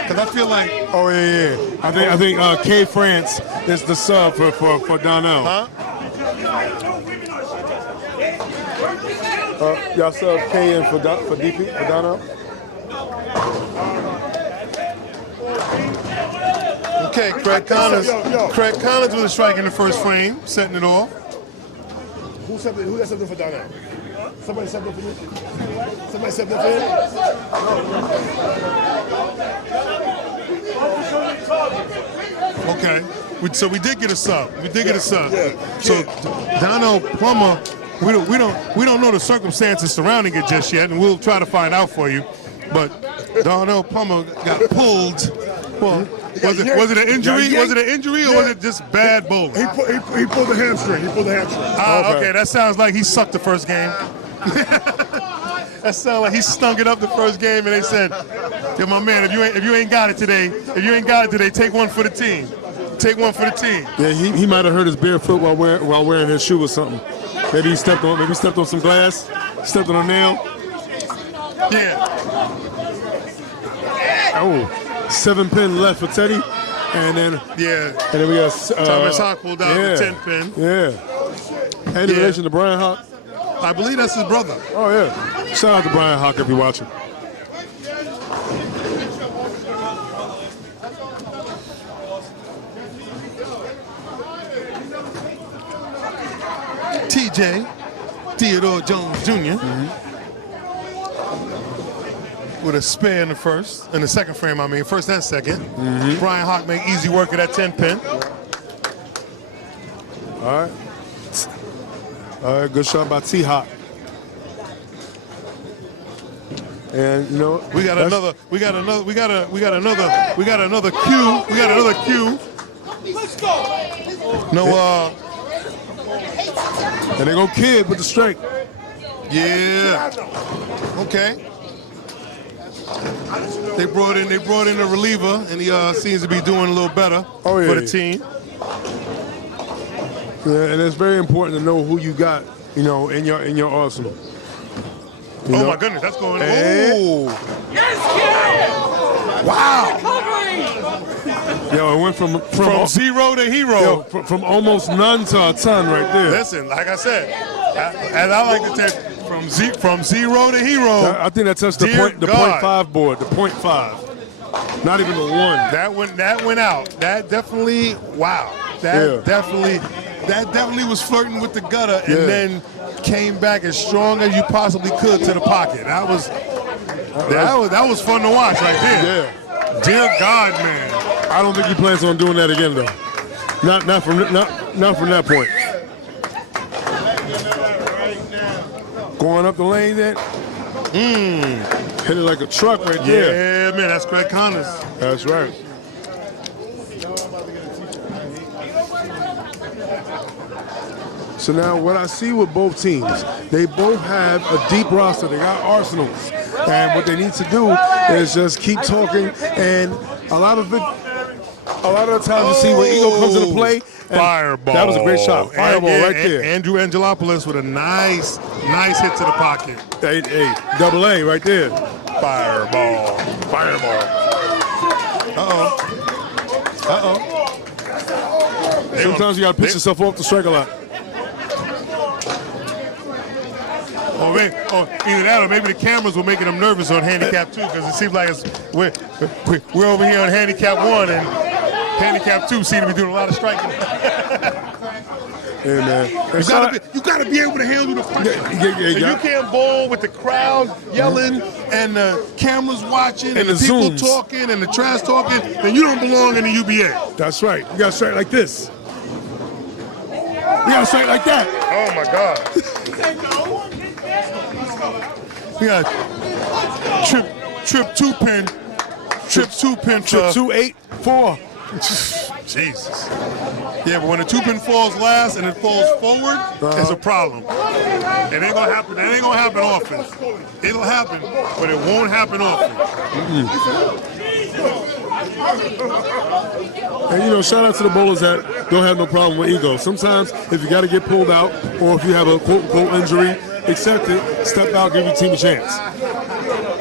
Because I feel like. Oh yeah. I think K France is the sub for Donnell. Huh? Y'all sub K in for DP for Donnell. Okay, Craig Connors. Craig Connors with a strike in the first frame, setting it off. Who got something for Donnell? Somebody subbed up for you? Somebody subbed up for you? Okay, so we did get a sub. Yeah. So Donnell Plummer, we don't know the circumstances surrounding it just yet, and we'll try to find out for you. But Donnell Plummer got pulled. Well, was it an injury? Was it an injury or was it just bad bowling? He pulled the hamstring. Okay, that sounds like he sucked the first game. That sounds like he stunk it up the first game, and they said, "Yo, my man, if you ain't got it today, take one for the team. Take one for the team." Yeah, he might have hurt his bare foot while wearing his shoe or something. Maybe he stepped on some glass, stepped on a nail. Yeah. Oh, 7-pin left for Teddy, and then we got Thomas Hawk pulled out the 10-pin. Yeah. Any relation to Brian Hawk? I believe that's his brother. Oh yeah. Shout out to Brian Hawk if you're watching. TJ, Theodore Jones Jr. With a spare in the second frame, first and second. Brian Hawk make easy work of that 10-pin. All right, good shot by T-Hawk. And you know we got another cue. Let's go. No and they go Kid with the strike. Yeah. Okay. They brought in a reliever, and he seems to be doing a little better for the team. Yeah, and it's very important to know who you got, in your arsenal. My goodness, that's going. Yes, kid! Wow! Yo, it went from zero to hero. Yo, from almost none to a ton right there. Listen, like I said, as I like to take from zero to hero. I think that touched the .5 board, the .5. Not even the 1. That went out. That definitely, wow. That definitely was flirting with the gutter, and then came back as strong as you possibly could to the pocket. That was fun to watch right there. Yeah. Dear God, man. I don't think he plans on doing that again though. Not from that point. Going up the lane then. Hit it like a truck right there. Yeah, man, that's Craig Connors. That's right. So now what I see with both teams, they both have a deep roster. They got arsenals. And what they need to do is just keep talking. And a lot of the times you see where ego comes into play. Fireball. That was a great shot. Fireball right there. Andrew Angelopoulos with a nice hit to the pocket. Hey, double A right there. Fireball. Uh-oh. Sometimes you got to pitch yourself off the strike a lot. Either that or maybe the cameras were making them nervous on Handicap 2 because it seems like we're over here on Handicap 1 and Handicap 2 seem to be doing a lot of striking. Hey, man. You gotta be able to handle the pressure. If you can't bowl with the crowd yelling and the cameras watching and the people zooms talking and the trash talking, then you don't belong in the UBA. That's right. You got to strike like this. You got to strike like that. Oh, my God. We got trip 2-pin. Trip 2-pin. Trip 2-8-4. Jesus. Yeah, but when the 2-pin falls last and it falls forward, it's a problem. It ain't gonna happen. That ain't gonna happen often. It'll happen, but it won't happen often. And, you know, shout out to the bowlers that don't have no problem with ego. Sometimes if you got to get pulled out or if you have a quote-unquote injury, accept it, step out, give your team a chance.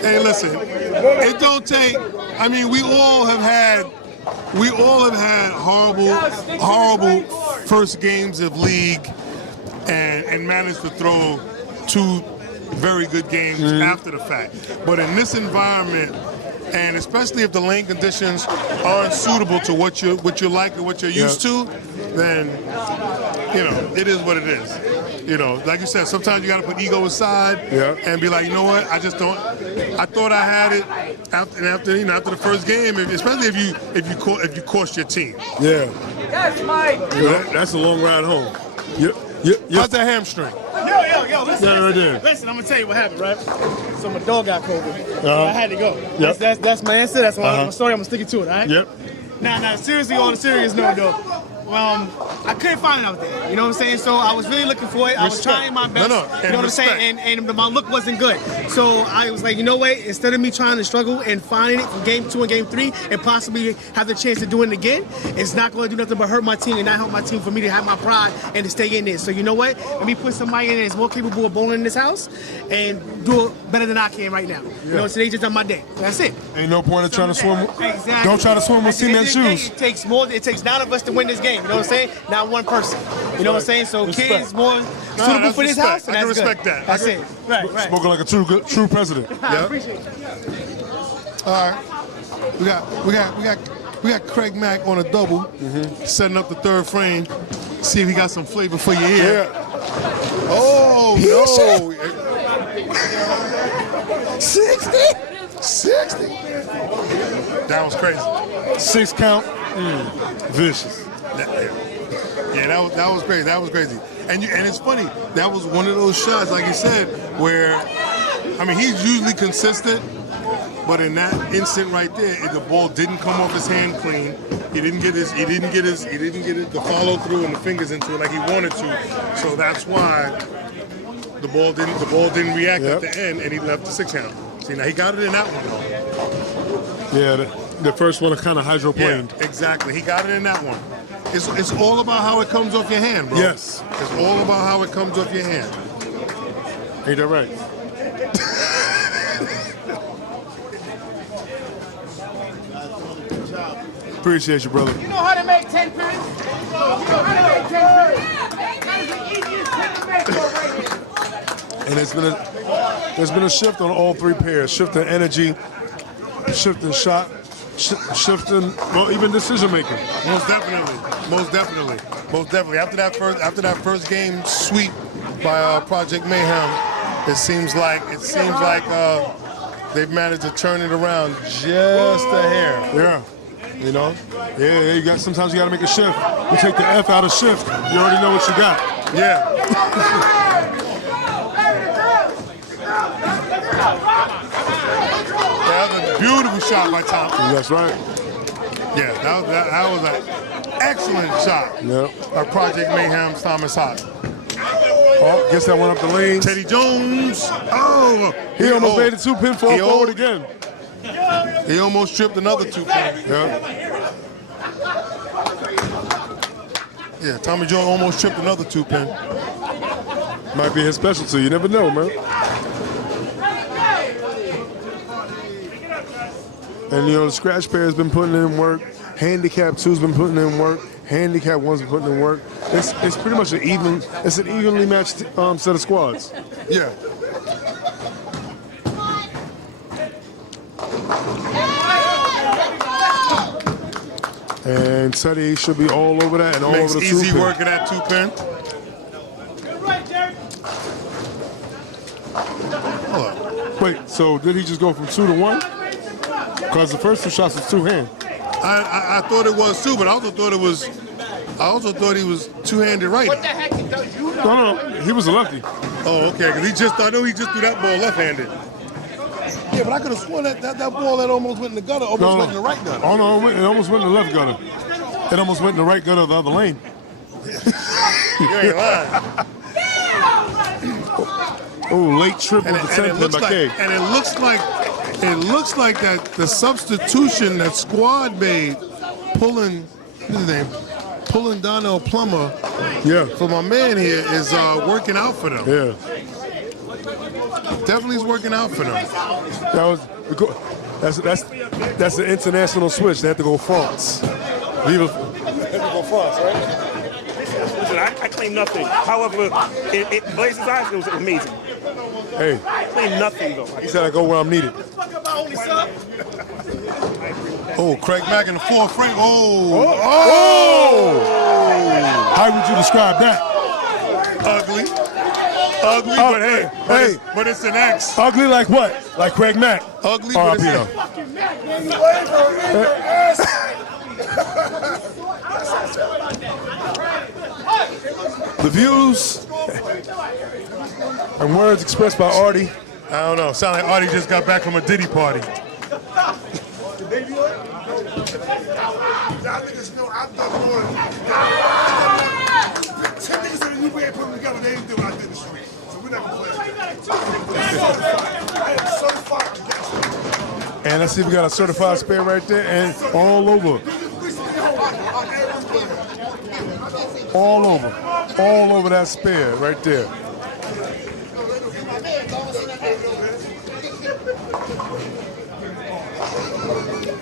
Hey, listen, it don't take, I mean, we all have had horrible first games of league and managed to throw 2 very good games after the fact. But in this environment, and especially if the lane conditions aren't suitable to what you like and what you're used to, then, you know, it is what it is. You know, like you said, sometimes you got to put ego aside and be like, you know what, I just don't. I thought I had it after the first game, especially if you cost your team. Yeah. That's Mike. You know, that's a long ride home. How's that hamstring? Yo, listen. Yeah, right there. Listen, I'm gonna tell you what happened, right? So my dog got COVID. So I had to go. That's my answer. That's my story. I'm gonna stick it to it, all right? Yep. Now, seriously, on a serious note, though. I couldn't find it out there. You know what I'm saying? So I was really looking for it. I was trying my best. You know what I'm saying? And my look wasn't good. So I was like, you know what? Instead of me trying to struggle and finding it from game 2 and game 3 and possibly have the chance to do it again, it's not going to do nothing but hurt my team and not help my team for me to have my pride and to stay in there. So you know what? Let me put somebody in there that's more capable of bowling in this house and do it better than I can right now. You know, today just done my day. That's it. Ain't no point in trying to swim. Exactly. Don't try to swim with cement shoes. It takes more. It takes 9 of us to win this game. You know what I'm saying? Not one person. You know what I'm saying? So kids more suitable for this house. I can respect that. That's it. Right. Spoken like a true president. I appreciate it. All right, we got Craig Mack on a double, setting up the third frame. See if he got some flavor for your ear. Oh no! 60. That was crazy. 6 count. Vicious. Yeah, that was crazy. That was crazy. And it's funny. That was one of those shots, like you said, where I mean he's usually consistent, but in that instant right there, the ball didn't come off his hand clean. He didn't get the follow through and the fingers into it like he wanted to. So that's why the ball didn't react at the end, and he left the 6 count. See, now he got it in that one though. Yeah, the first one kind of hydroplaned. Yeah, exactly. He got it in that one. It's all about how it comes off your hand, bro. Yes. It's all about how it comes off your hand. Ain't that right? Appreciate you, brother. You know how to make 10 pins? You know how to make 10 pins? That is the easiest pin to make right here. And there's been a shift on all 3 pairs. Shifting energy, shifting shot, shifting, well, even decision making. Most definitely. After that first game sweep by Project Mayhem, it seems like they've managed to turn it around just a hair. Yeah. You know? Yeah, sometimes you gotta make a shift. You take the F out of shift, you already know what you got. Yeah. That was a beautiful shot by Thompson. That's right. Yeah, that was an excellent shot. Yep. By Project Mayhem's Thomas Hott. Oh, gets that one up the lane. Teddy Jones. Oh, he almost made a 2-pin fall forward again. He almost tripped another 2-pin. Yeah, Tommy Jones almost tripped another 2-pin. Might be his specialty. You never know, man. And you know, the scratch pair has been putting in work. Handicap 2's been putting in work. Handicap 1's been putting in work. It's pretty much an evenly matched set of squads. Yeah. And Teddy should be all over that and all over the 2-pin. Easy work of that 2-pin. Wait, so did he just go from 2 to 1? Because the first 2 shots was 2-hand. I thought it was 2, but I also thought he was 2-handed right. What the heck does you know? No, he was a lefty. Oh, okay, because I know he just threw that ball left-handed. Yeah, but I could have sworn that ball that almost went in the gutter went in the right gutter. Oh, no, it almost went in the left gutter. It almost went in the right gutter of the other lane. You ain't lying. Oh, late trip with the 10th pin by K. And it looks like It looks like that the substitution that Squad made, pulling, what's his name? Pulling Donnell Plummer. Yeah. For my man here is working out for them. Yeah. Definitely is working out for them. That's the international switch. They have to go France. They have to go France, right? Listen, I claim nothing. However, it Blazes Eyes, it was amazing. Hey. I claim nothing, though. He said I go where I'm needed. Oh, Craig Mack in the fourth frame. Oh. How would you describe that? Ugly. Ugly, but hey, but it's an X. Ugly like what? Like Craig Mack? Ugly, but it's an X. The views and words expressed by Artie. I don't know. Sound like Artie just got back from a Diddy party. Y'all niggas know I've done more than 10 niggas in the UBA put them together, they didn't do what I did in the street. So we're not gonna play. I am certified gangster. And let's see if we got a certified spare right there and all over. All over that spare right there.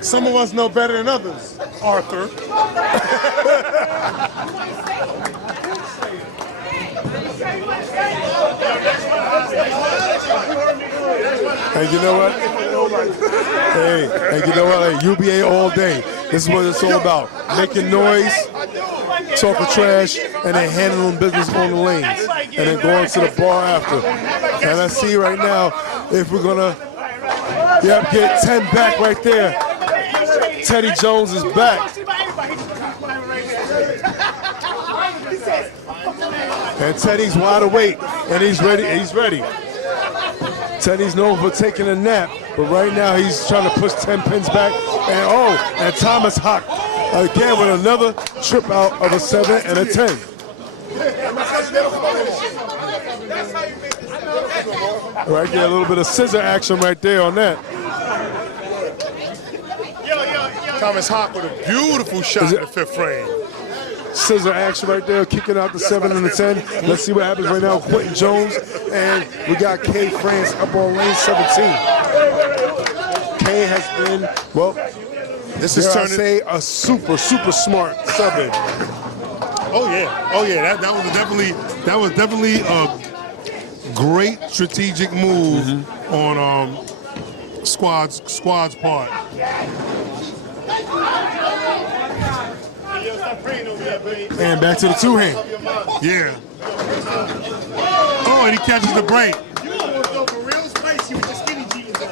Some of us know better than others, Arthur. And you know what? Hey, and you know what? Hey, UBA all day. This is what it's all about. Making noise, talking trash, and then handling business on the lanes. And then going to the bar after. And I see right now if we're gonna get 10 back right there. Teddy Jones is back. And Teddy's wide awake, and he's ready. Teddy's known for taking a nap, but right now he's trying to push 10 pins back. And Thomas Hawk again with another trip out of a 7 and a 10. Right there, a little bit of scissor action right there on that. Thomas Hawk with a beautiful shot in the fifth frame. Scissor action right there, kicking out the 7 and the 10. Let's see what happens right now. Quentin Jones, and we got K France up on lane 17. K has been, well, this is turning. Say a super smart sub-in. Oh yeah, that was definitely a great strategic move on Squad's part. And back to the two-hand. Yeah. Oh, and he catches the break. You almost go for real spicy with the skinny jeans on.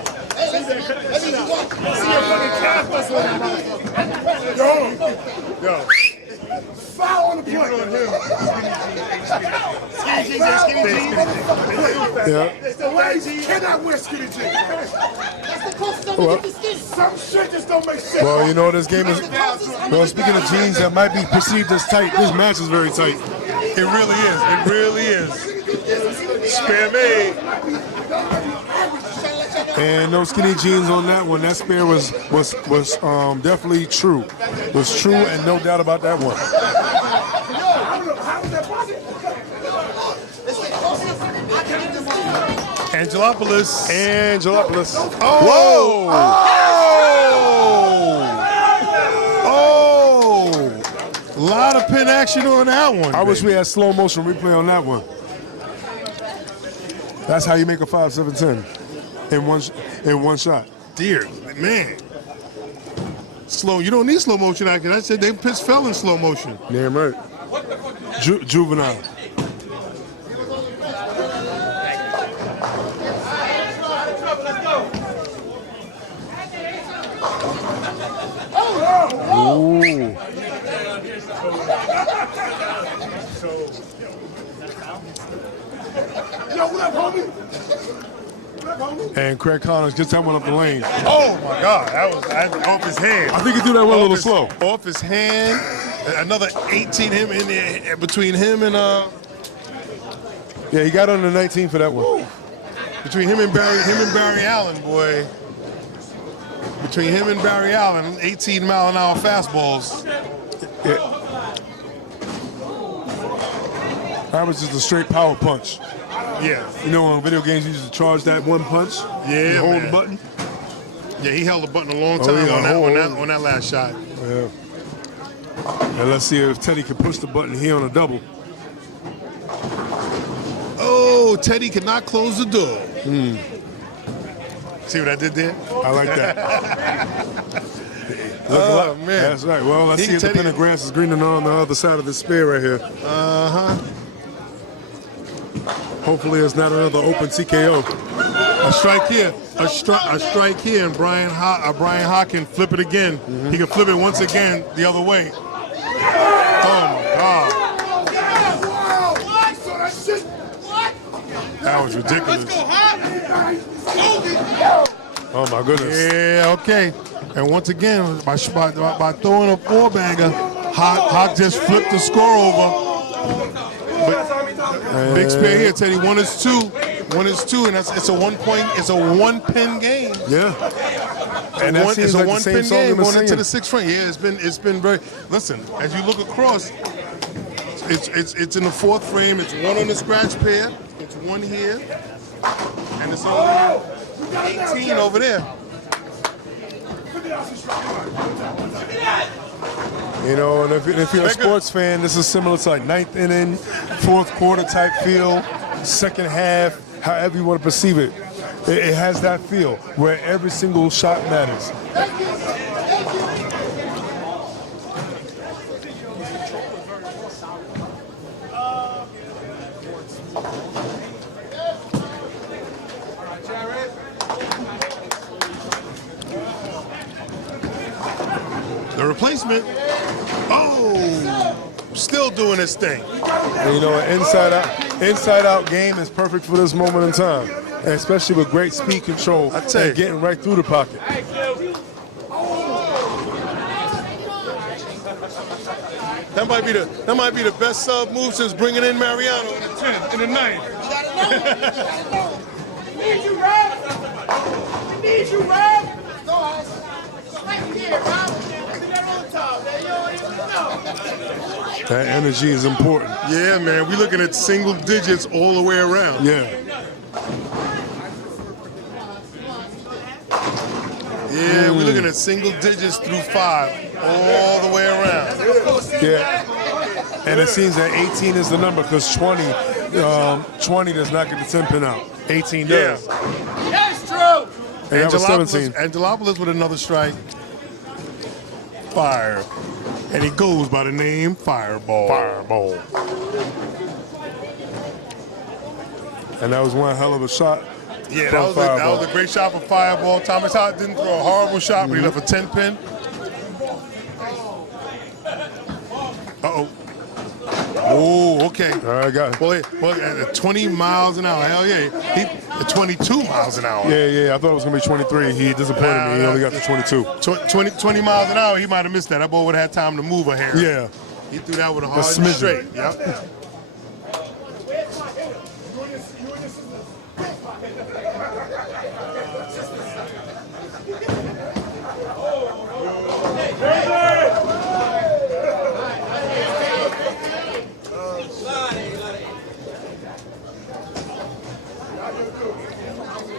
Yo. Foul on the play. Skinny jeans. Yeah. The ladies cannot wear skinny jeans. Some shit just don't make sense. Well, you know, this game is, well, speaking of jeans that might be perceived as tight, this match is very tight. It really is. Spare made. And no skinny jeans on that one. That spare was definitely true. Was true and no doubt about that one. Angelopoulos. Oh! A lot of pin action on that one. I wish we had slow motion replay on that one. That's how you make a 5-7-10 in one shot. Dear man. You don't need slow motion action. I said they pitch fell in slow motion. Damn right. Juvenile. Ooh. And Craig Connors gets that one up the lane. Oh my God, that was off his hand. I think he threw that one a little slow. Off his hand. Another 18 him in there between him and Yeah, he got under 19 for that one. Between him and Barry Allen, boy. between him and Barry Allen, 18-mile-an-hour fastballs. That was just a straight power punch. Yeah. You know, on video games, you used to charge that one punch. Yeah, you hold man. the button. Yeah, he held the button a long time on that last shot. Yeah. And let's see if Teddy can push the button here on a double. Oh, Teddy cannot close the door. See what I did there? I like that. Oh, man. That's right. Well, let's see if the pin of grass is greener on the other side of the spear right here. Hopefully it's not another open TKO. A strike here. A strike here, and Brian Hawk can flip it again. He can flip it once again the other way. Oh, my God. That was ridiculous. Oh, my goodness. Yeah, okay. And once again, by throwing a four-bagger, Hawk just flipped the score over. But big spare here, Teddy. 1 is 2. 1 is 2, and it's a 1 point. It's a 1-pin game. Yeah. And It's a 1-pin game going into the 6th frame. Yeah, it's been very. Listen, as you look across, it's in the 4th frame. It's 1 on the scratch pair. It's 1 here, and it's only 18 over there. You know, and if you're a sports fan, this is similar to like 9th inning, 4th quarter type feel, 2nd half, however you want to perceive it. It has that feel where every single shot matters. The replacement, still doing his thing. And, you know, an inside-out game is perfect for this moment in time, and especially with great speed control and getting right through the pocket. That might be the best sub move since bringing in Mariano in the 10th, in the 9th. We need you, Rob. We need you, Rob. Right here, Rob. That energy is important. Yeah, man. We're looking at single digits all the way around. Yeah. Yeah, we're looking at single digits through 5 all the way around. Yeah. And it seems that 18 is the number because 20 does not get the 10 pin out. 18 does. That's true. And that was 17. Angelopoulos with another strike. Fire. And he goes by the name Fireball. Fireball. And that was one hell of a shot. Yeah, that was a great shot for Fireball. Thomas Hart didn't throw a horrible shot, but he left a 10 pin. Uh-oh. Oh, okay. All right, got it. Well, at 20 miles an hour. Hell yeah. At 22 miles an hour. Yeah. I thought it was going to be 23. He disappointed me. He only got to 22. 20 miles an hour, he might have missed that. That boy would have had time to move a hair. Yeah. He threw that with a hard smidgen. straight. Yep.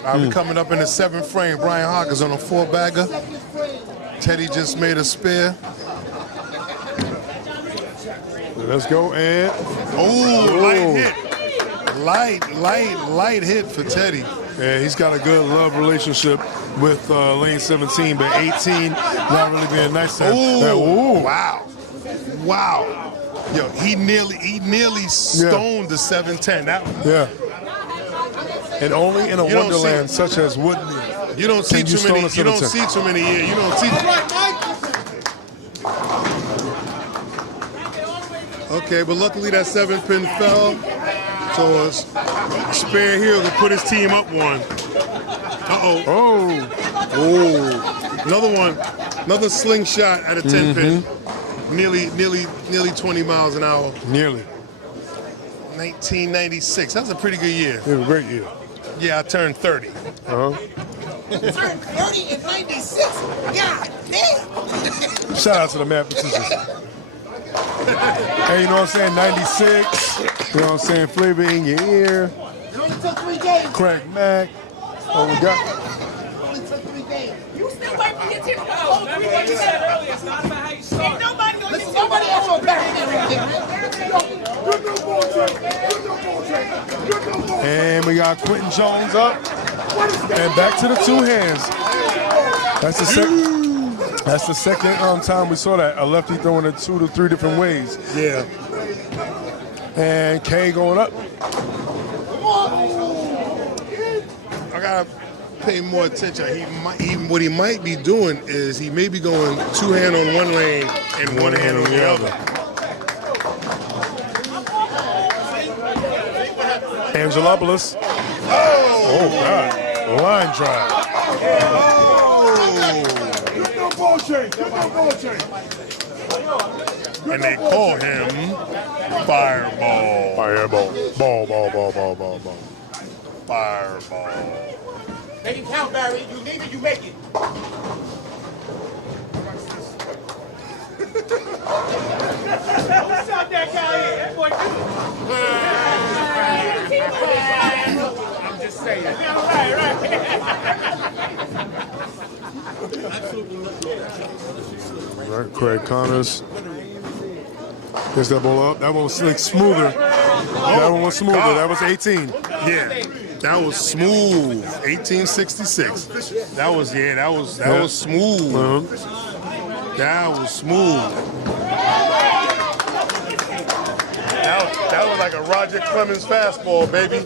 I'll be coming up in the 7th frame. Brian Hawk is on a 4-bagger. Teddy just made a spare. Let's go, and... Light hit for Teddy. Yeah, he's got a good love relationship with lane 17, but 18 not really being nice to him. Wow. Yo, he nearly stoned the 710. Yeah. And only in a wonderland such as Woodmere. You don't see too many. You don't see too many here. You don't see. Okay, but luckily that 7-pin fell, so a spare here will put his team up 1. Another one, another slingshot at a 10-pin. Nearly 20 miles an hour. Nearly. 1996. That was a pretty good year. It was a great year. Yeah, I turned 30. Turned 30 in 96. God damn. Shout out to the mathematicians. Hey, you know what I'm saying? 96. You know what I'm saying? Flavor in your ear. It only took 3 games. Crack Mac. Oh, we got. It only took 3 games. You still wait for your tip. Oh, like you said earlier, it's not about how you start. Ain't nobody gonna Listen, nobody else on back And we got Quentin Jones up. And back to the 2 hands. That's the second time we saw that. A lefty throwing it 2 to 3 different ways. Yeah. And K going up. I gotta pay more attention. What he might be doing is he may be going 2 hand on one lane and 1 hand on the other. Angelopoulos. Oh God. Line drive. And they call him Fireball. Fireball. Ball. Fireball. Make it count, Barry. You leave it, you make it. What's up, that guy here? That boy I'm just saying. Right, Craig Connors. Gets that ball up. That one was like smoother. That one was smoother. That was 18. Yeah. That was smooth. 1866. That was smooth. That was smooth. That was like a Roger Clemens fastball, baby.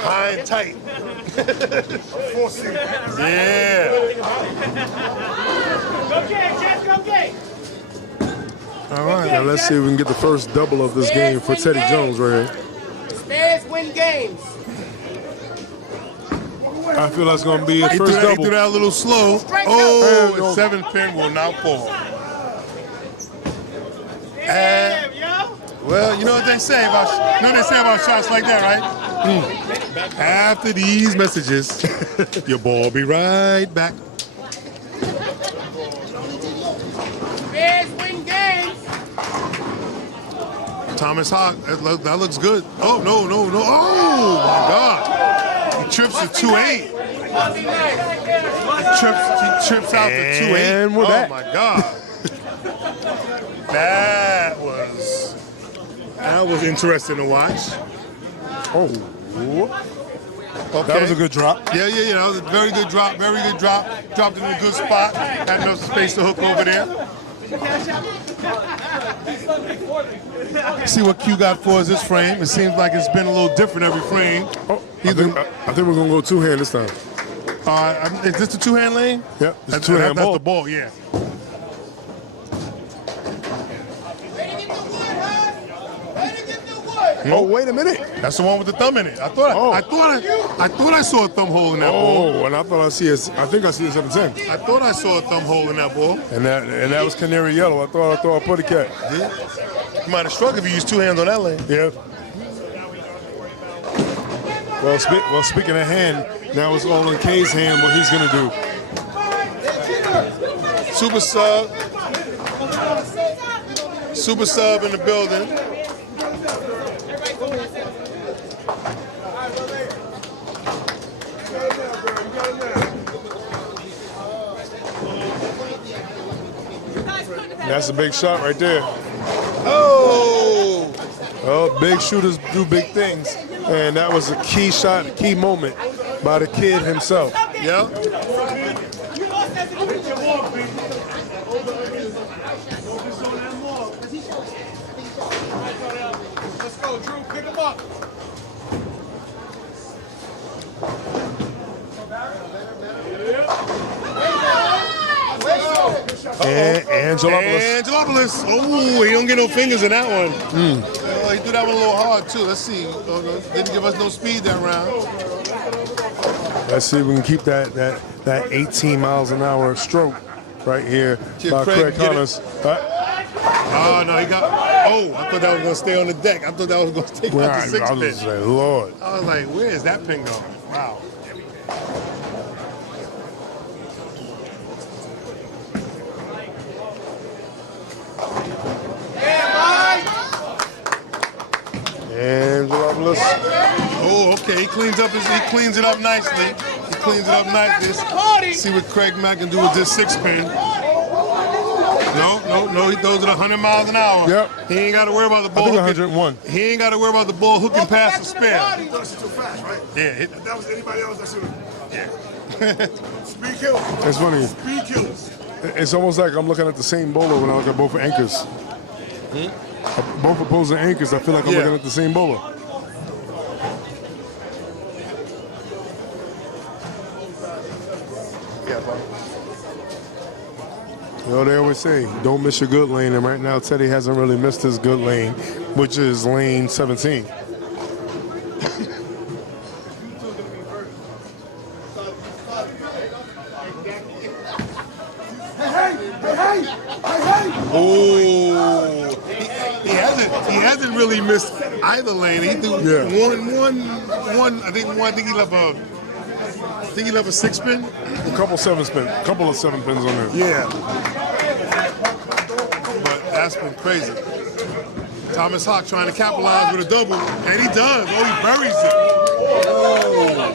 High and tight. Yeah. Go Jay, Jay, go Jay. All right, now let's see if we can get the first double of this game for Teddy Jones right here. Spares win games. I feel that's going to be his first He double. threw that a little slow. Oh, a 7 pin will not fall. Well, you know what they say about shots like that, right? After these messages, your ball be right back. Spares win games. Thomas Hawk, that looks good. Oh, no. Oh, my God. He trips to 2-8. He trips out to 2-8. And we're back. Oh, my God. That was interesting to watch. Oh. Okay. That was a good drop. Yeah. That was a very good drop. Dropped it in a good spot. Had enough space to hook over there. See what Q got for us this frame. It seems like it's been a little different every frame. Oh, I think we're going to go 2 hand this time. Is this the 2 hand lane? Yep. It's a 2 hand That's ball. the ball, yeah. Oh, wait a minute. That's the one with the thumb in it. I thought I saw a thumb hole in that ball. Oh, and I think I see a 710. I thought I saw a thumb hole in that ball. And that was canary yellow. I thought I put a cat. Yeah. You might have struck if you used 2 hands on that lane. Yeah. Well, speaking of hand, now it's all in K's hand what he's going to do. Super sub in the building. That's a big shot right there. Oh! Well, big shooters do big things. And that was a key shot, a key moment by the kid himself. Yeah. Let's go, Drew. Pick him up. And Angelopoulos. Oh, he don't get no fingers in that one. He threw that one a little hard, too. Let's see. Didn't give us no speed that round. Let's see if we can keep that 18 miles an hour stroke right here by Craig Connors. Oh, no, he got... Oh, I thought that was going to stay on the deck. I thought that was going to take out the 6 I was pin. like, Lord. I was like, where is that pin going? Wow. Jalopoulos. Oh, okay. He cleans it up nicely. He cleans it up nicely. See what Craig Mack can do with this 6-pin. No. He throws it 100 miles an hour. Yep. He ain't got to worry about the ball. I think 101. He ain't got to worry about the ball hooking past the spare. That's too fast, right? Yeah. If that was anybody else, that should have. Yeah. Speed killers. It's funny. Speed killers. It's almost like I'm looking at the same bowler when I look at both anchors. Both opposing anchors, I feel like I'm looking at the same bowler. You know, they always say, don't miss your good lane. And right now, Teddy hasn't really missed his good lane, which is lane 17. Oh, he hasn't really missed either lane. He threw one. I think he left a 6-pin. A couple of 7 pins on there. Yeah. But that's been crazy. Thomas Hawk trying to capitalize with a double, and he does. Oh, he buries it. Oh,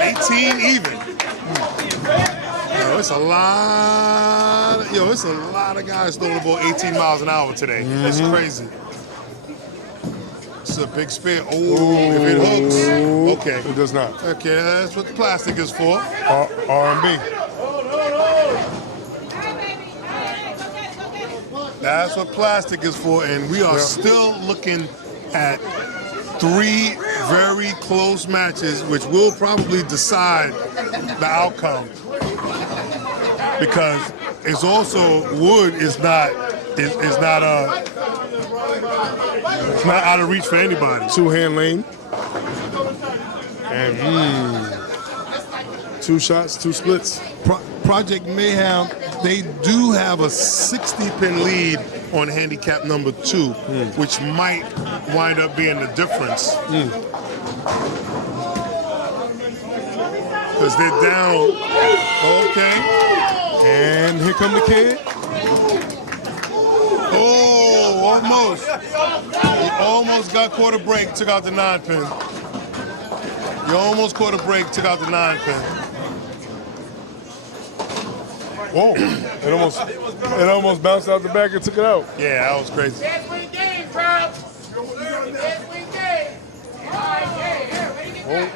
18 even. It's a lot of guys throwing the ball 18 miles an hour today. It's crazy. It's a big spin. Oh, if it hooks. Okay. It does not. Okay, that's what the plastic is for. R&B. That's what plastic is for, and we are still looking at 3 very close matches, which will probably decide the outcome. Because it's also Wood is not out of reach for anybody. 2-hand lane. And 2 shots, 2 splits. Project Mayhem, they do have a 60-pin lead on handicap number 2, which might wind up being the difference. Because they're down. Okay. And here come the kid. Oh, almost. He almost got caught a break, took out the 9-pin. You almost caught a break, took out the 9-pin. Whoa! It almost bounced out the back and took it out. Yeah, that was crazy. Let's win game, bro. Let's win game. All right, here, ready to get back.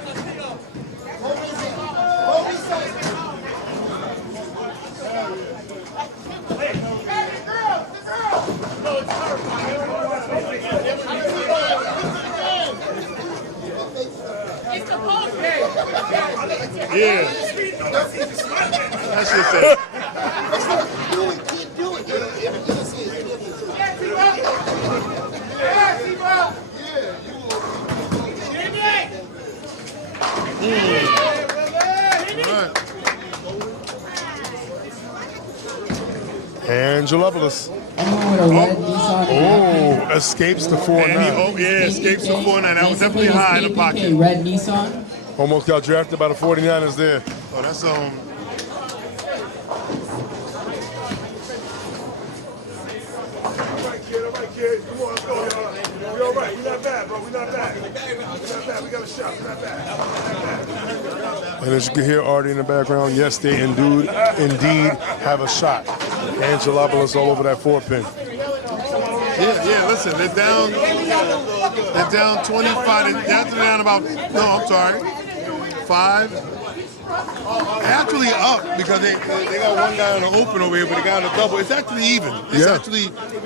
It's the post game. Yeah. That's just it. Keep doing it. And Jalopoulos. Oh, escapes the 4-9. Escapes the 4-9. That was definitely high in the pocket. Red Nissan. Almost got drafted by the 49ers there. Oh, that's All right, kid. Come on, let's go, y'all. We're all right. We're not bad, bro. We're not bad. We got a shot. We're not bad. And as you can hear Artie in the background, yes, they indeed have a shot. And Jalopoulos all over that 4-pin. Yeah, listen, they're down 25. They're down about, no, I'm sorry, 5. They're actually up because they got one guy on the open over here, but they got on the double. It's actually even.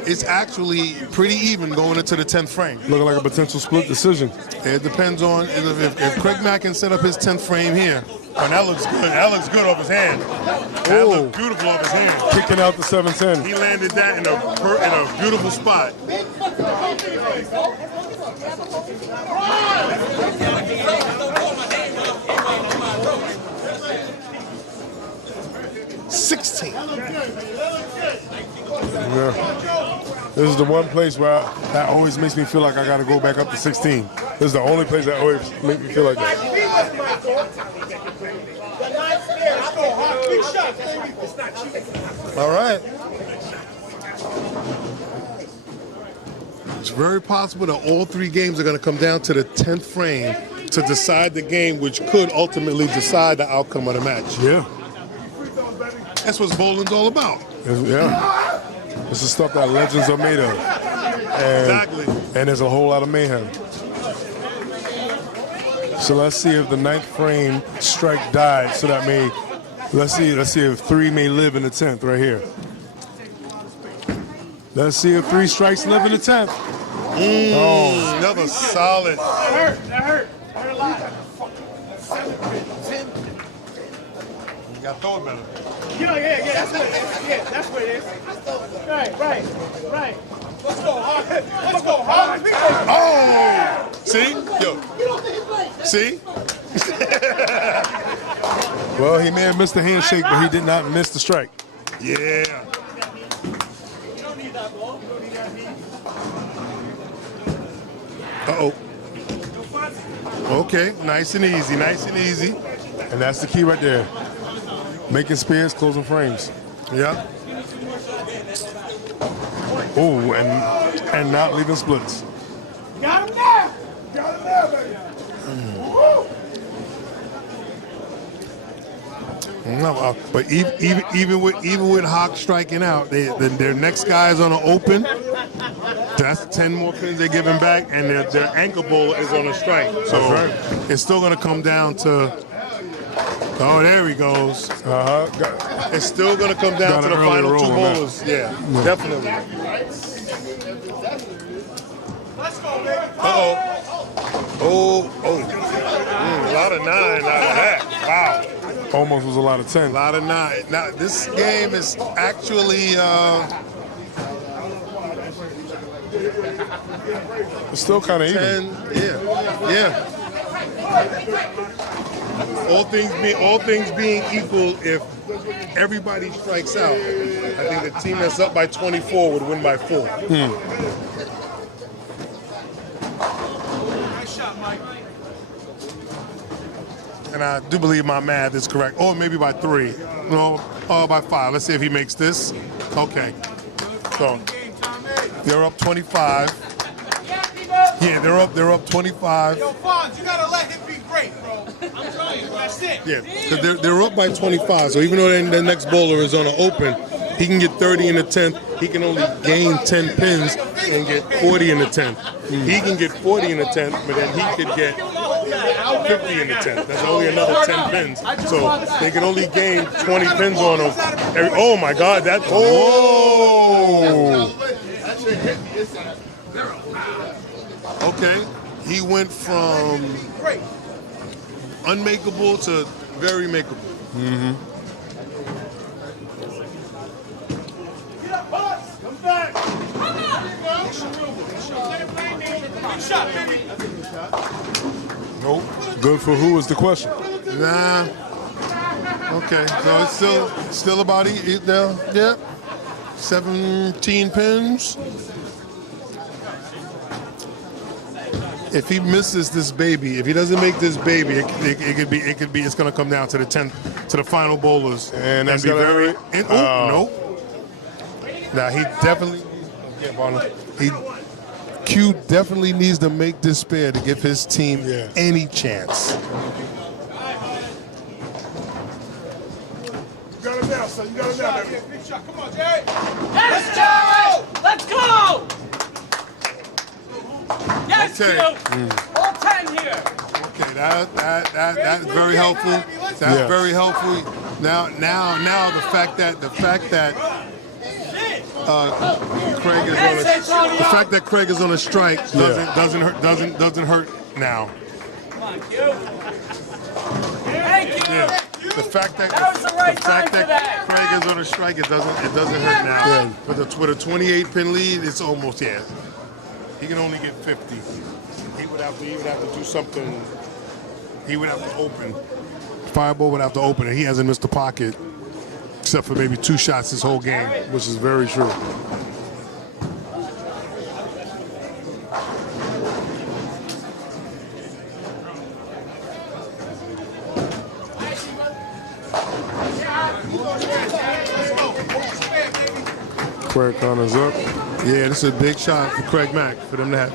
It's actually pretty even going into the 10th frame. Looking like a potential split decision. It depends on if Craig Mack can set up his 10th frame here. And that looks good. That looks good off his hand. That looks beautiful off his hand. Kicking out the 710. He landed that in a beautiful spot. Yeah. This is the one place where that always makes me feel like I got to go back up to 16. This is the only place that always makes me feel like that. All right. It's very possible that all 3 games are going to come down to the 10th frame to decide the game, which could ultimately decide the outcome of the match. Yeah. That's what bowling's all about. Yeah. This is stuff that legends are made of. Exactly. And there's a whole lot of mayhem. So let's see if the 9th frame strike died. So that may, let's see if 3 may live in the 10th right here. Let's see if 3 strikes live in the 10th. Oh, another solid. That hurt a lot. You got to throw it better. Yeah, that's what it is. Yeah, that's what it is. Right. Let's go hard. Oh! See? Yo. See? Well, he may have missed the handshake, but he did not miss the strike. Yeah. Uh-oh. Okay, nice and easy. And that's the key right there. Making spares, closing frames. Yeah. Oh, and not leaving splits. Got him there, baby. No, but even with Hawk striking out, their next guy is on an open. That's 10 more pins they're giving back, and their anchor bowler is on a strike. So it's still going to come down to. Oh, there he goes. It's still going to come down to the final 2 bowlers. Yeah, definitely. Let's go, baby. Oh. A lot of 9 out of that. Wow. Almost was a lot of 10. A lot of 9. Now, this game is actually... It's still kind of even. 10, yeah. All things being equal, if everybody strikes out, I think the team that's up by 24 would win by 4. Nice shot, Mike. And I do believe my math is correct. Or maybe by 3. No, by 5. Let's see if he makes this. Okay. So they're up 25. Yeah, they're up 25. Yo, Fonz, you gotta let him be great, bro. I'm telling you, that's it. Yeah, because they're up by 25. So even though the next bowler is on an open, he can get 30 in the 10th. He can only gain 10 pins and get 40 in the 10th. He can get 40 in the 10th, but then he could get 50 in the 10th. That's only another 10 pins. So they can only gain 20 pins on him. Oh my God, that. Oh! Okay, he went from unmakeable to very makeable. Get up, boss. Come back. Good shot, baby. Nope. Good for who is the question? Nah. Okay, so it's still about there. Yeah. 17 pins. If he misses this baby, if he doesn't make this baby, it could be. It's going to come down to the 10th, to the final bowlers, and that's be very. No. Now he definitely. Q definitely needs to make this spare to give his team any chance. You got him now, son. You got him now, baby. Big shot. Come on, Jerry. Yes, Joe! Let's go! Yes, Okay. All 10 here. Okay, that's very helpful. That's very helpful. Now the fact that Craig is on a strike doesn't hurt now. Come on, Q. Thank you. Yeah. The fact that Craig is on a strike, it doesn't hurt now. Yeah. With a 28 pin lead, it's almost He can only get 50. He would have to do something. He would have to open. Fireball would have to open it. He hasn't missed the pocket except for maybe 2 shots this whole game, Which is very true. Craig Connor's up. Yeah, this is a big shot for Craig Mack for them to have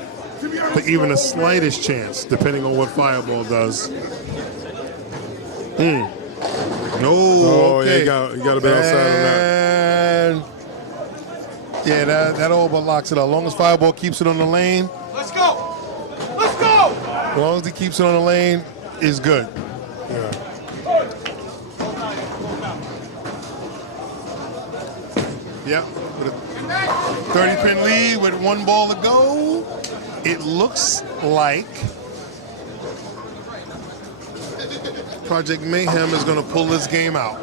even the slightest chance, depending on what Fireball does. No, okay. Yeah, you got to be outside on that. Yeah, that all but locks it up. As long as Fireball keeps it on the lane. Let's go. Let's go. As long as he keeps it on the lane, is good. Yeah. Yep. With a 30-pin lead with 1 ball to go. It looks like Project Mayhem is going to pull this game out.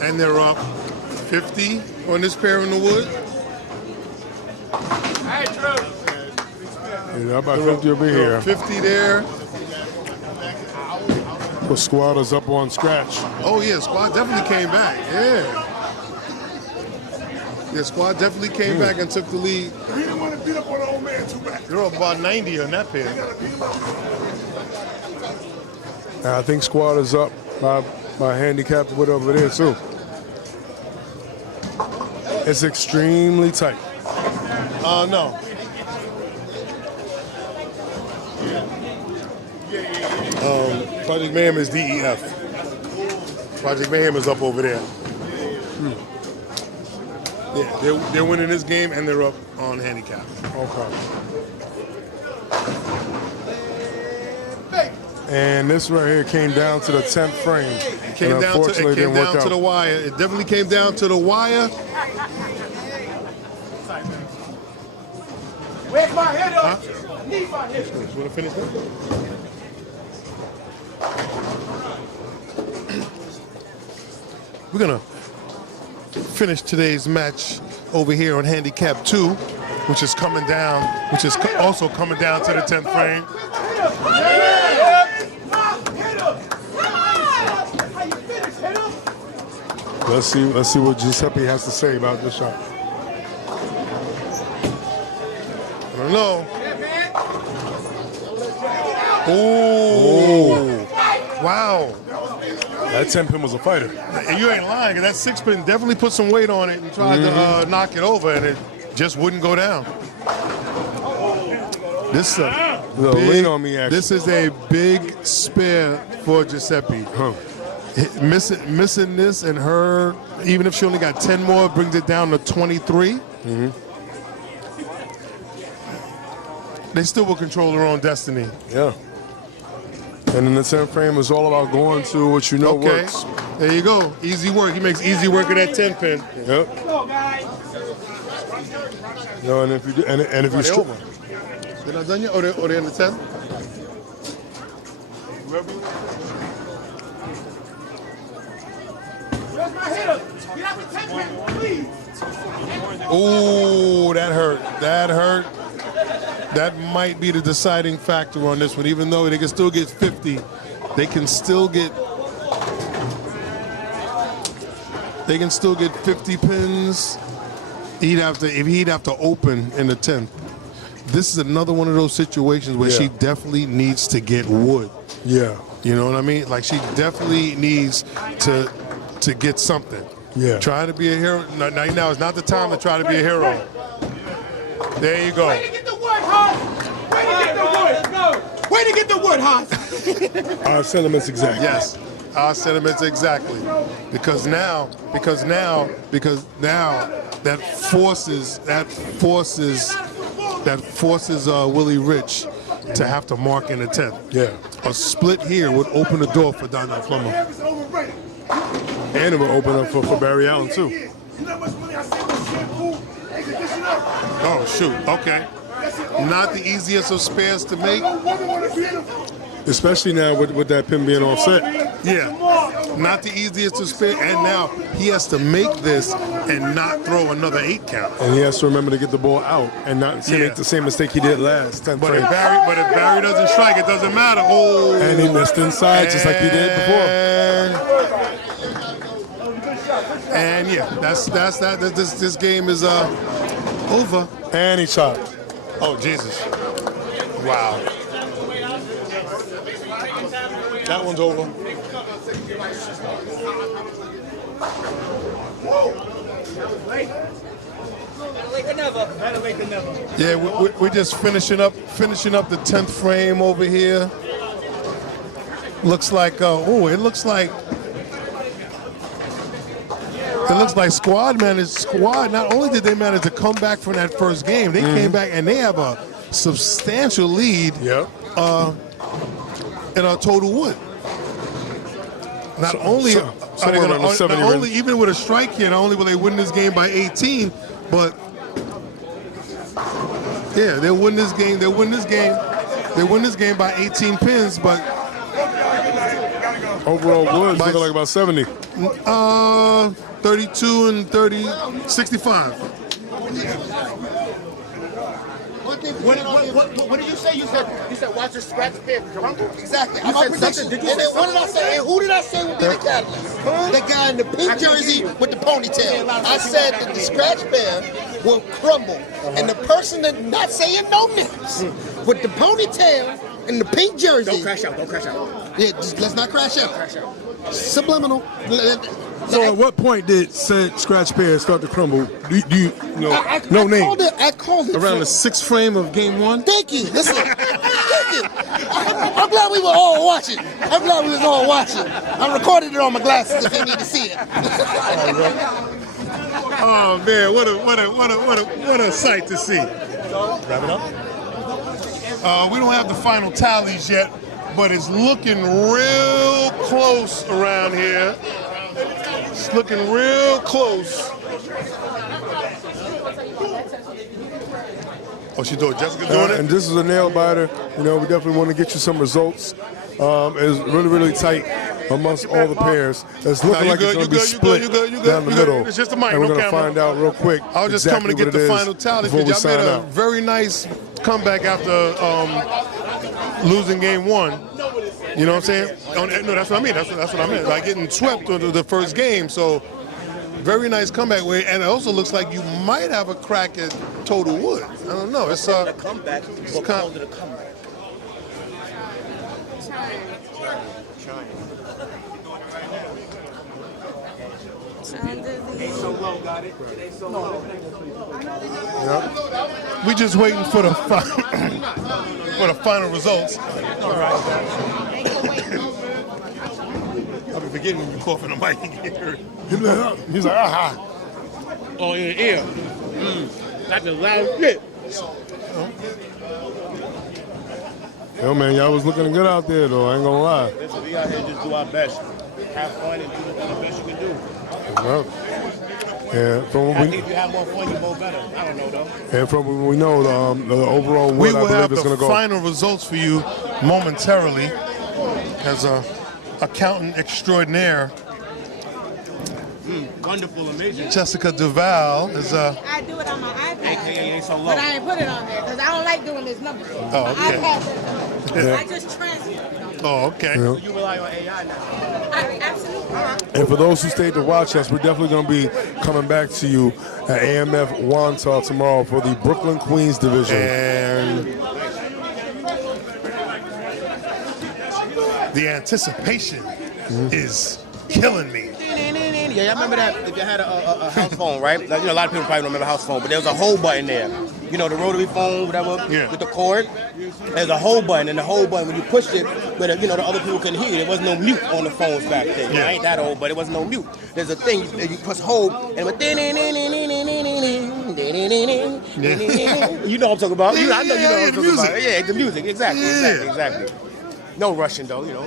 And they're up 50 on this pair in the wood. Yeah, about 50 will be here. 50 there. The squad is up on scratch. Oh, yeah, squad definitely came back. Yeah. Yeah, squad definitely came back and took the lead. He didn't want to beat up on the old man too bad. They're up about 90 on that pair. I think squad is up by handicap with over there too. It's extremely tight. No. Project Mayhem is DEF. Project Mayhem is up over there. Yeah, they're winning this game and they're up on handicap. Okay. And this right here came down to the 10th frame. It came down to the wire. It definitely came down to the wire. Where's my hitter? I need my hitter. You want to finish that? We're going to finish today's match over here on Handicap 2, which is coming down, which is also coming down to the 10th frame. Let's see what Giuseppe has to say about this shot. I don't know. Oh, wow. That 10-pin was a fighter. And you ain't lying, because that 6-pin definitely put some weight on it and tried to knock it over, and it just wouldn't go down. This lean on me action. This is a big spare for Giuseppe. Missing this and her, even if she only got 10 more, brings it down to 23. They still will control their own destiny. Yeah. And in the 10th frame, it's all about going to what you know works. There you go. Easy work. He makes easy work of that 10-pin. Yep. No, and if you do, and if you over. They're not done yet? Or they're in the 10th? Where's my hitter? Get out the 10-pin, please. Oh, that hurt. That hurt. That might be the deciding factor on this one. Even though they can still get 50, they can still get 50 pins. He'd have to open in the 10th. This is another one of those situations where she definitely needs to get wood. Yeah. You know what I mean? Like, she definitely needs to get something. Yeah. Trying to be a hero. Now is not the time to try to be a hero. There you go. Way to get the wood, Hans! Way to get the wood! Way to get the wood, Hans! Our sentiments exactly. Yes, our sentiments exactly. Because now that forces Willie Rich to have to mark in the 10th. Yeah. A split here would open the door for Donnell Plummer. And it will open up for Barry Allen too. Oh, shoot. Okay. Not the easiest of spares to make. Especially now with that pin being offset. Yeah. Not the easiest of spare. And now he has to make this and not throw another 8 count. And he has to remember to get the ball out and not make the same mistake he did last. But if Barry doesn't strike, it doesn't matter. Oh. And he missed inside just like he did before. And yeah, that's that. This game is over. And he chopped. Oh, Jesus. Wow. That one's over. Better late than never. Yeah, we're just finishing up the 10th frame over here. Looks like it looks like Squad managed. Not only did they manage to come back from that first game, they came back and they have a substantial lead. Yep. In our total wood. Not only even with a strike here, not only will they win this game by 18, but yeah, they'll win this game. They win this game by 18 pins, but overall Woods looking like about 70. 32 and 30, 65. What did you say? You said watch your scratch pair crumble? Exactly. You said something. Did you say what did I say? And who did I say would be the catalyst? The guy in the pink jersey with the ponytail. I said that the scratch pair will crumble. And the person that not saying no names with the ponytail and the pink jersey. Don't crash out. Yeah, just let's not crash out. Subliminal. So at what point did said scratch pair start to crumble? Do you know? No name. I called it Around the 6th frame of game 1. Thank you. Listen. Thank you. I'm glad we were all watching. I recorded it on my glasses if you need to see it. Oh man, what a sight to see. Wrap it up. We don't have the final tallies yet, but it's looking real close around here. It's looking real close. Oh, she doing Jessica doing it? And this is a nail biter. You know, we definitely want to get you some results. It's really, really tight amongst all the pairs. It's looking like it's going to be split down the middle. It's just a mic, and we're no going to camera. find out real quick. I was just coming to get the final tally. Y'all made a very nice comeback after losing game 1. You know what I'm saying? No, that's what I mean. That's what I meant. Like getting swept on the first game. So very nice comeback. And it also looks like you might have a crack at total wood. I don't know. It's a comeback. We'll call it a comeback. We just waiting for the final results. All right. I'll be forgetting when you cough in the mic. He's like, aha. Oh, in the ear. That's a loud shit. Yo, man, y'all was looking good out there, though. I ain't gonna lie. Listen, we out here just do our best. Have fun and do the best you can do. Well, yeah, from what I think if you have more fun, you're more better. I don't know, though. And from what we know, the overall We wood, I will believe, have is going the to go. final results for you momentarily as a accountant extraordinaire. Wonderful, amazing. Jessica Duval is I do it on my iPad. AKA so low. But I ain't put it on there because I don't like doing this number. Oh, okay. My iPad does Yeah. I just transfer it. Oh, okay. Yeah. So you rely on AI now. Absolutely. And for those who stayed to watch us, we're definitely going to be coming back to you at AMF Wantagh tomorrow for the Brooklyn Queens division. And the anticipation is killing me. Yeah, y'all remember that? If you had a house phone, right? Like, you know, a lot of people probably don't remember house phone, but there was a hold button there. You know, the rotary phone, whatever, with the cord. There's a hold button, and the hold button, when you pushed it, but you know, the other people couldn't hear you. There was no mute on the phones back then. You know, I ain't that old, but there was no mute. There's a thing, you push hold, and it went you know what I'm talking about. I know you know what I'm talking about. Yeah, the music, exactly. No Russian though, you know.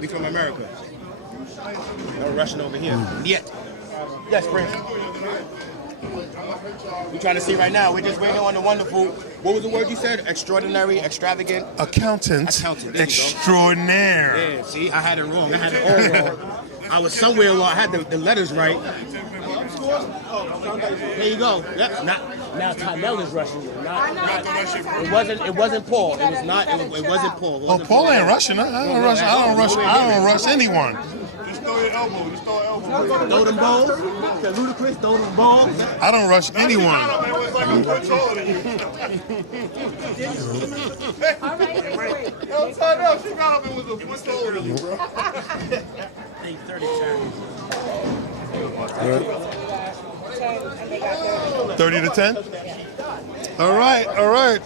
We from America. No Russian over here. Yet. Yes, Prince. We trying to see right now. We're just waiting on the wonderful. What was the word you said? Extraordinary, extravagant. Accountant extraordinaire. Yeah. See, I had it wrong. I had it all wrong. I was somewhere where I had the letters right. There you go. Yep. Now Tynell is rushing you. It wasn't Paul. It was not. It wasn't Paul. Oh, Paul ain't rushing. I don't rush anyone. Just throw your elbow. Throw them balls. Ludacris, throw them balls. I don't rush anyone. She got up and was a foot taller than you, bro. 30 turns. 30 to 10. All right, all right.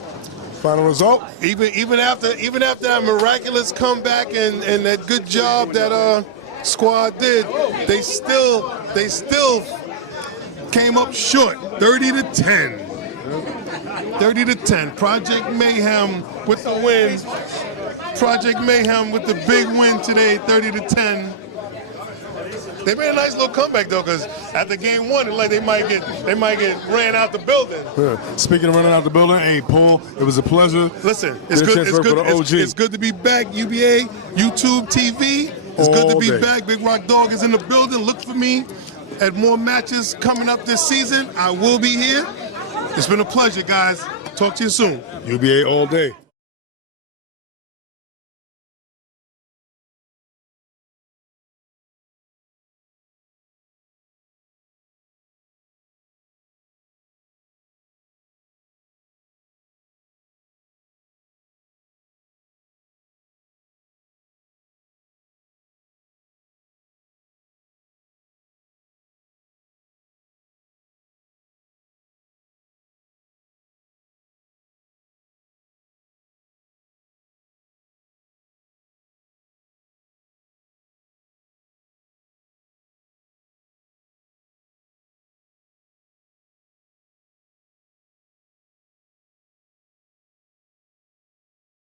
Final result. Even after that miraculous comeback and that good job that squad did, they still came up short. 30 to 10. 30 to 10. Project Mayhem with the win. Project Mayhem with the big win today. 30 to 10. They made a nice little comeback though, because after game one, it's like they might get ran out the building. Yeah. Speaking of running out the building, hey Paul, it was a pleasure. Listen, it's good to be back. UBA, YouTube TV. It's good to be back. Big Rock Dog is in the building. Look for me at more matches coming up this season. I will be here. It's been a pleasure, guys. Talk to you soon. UBA all day.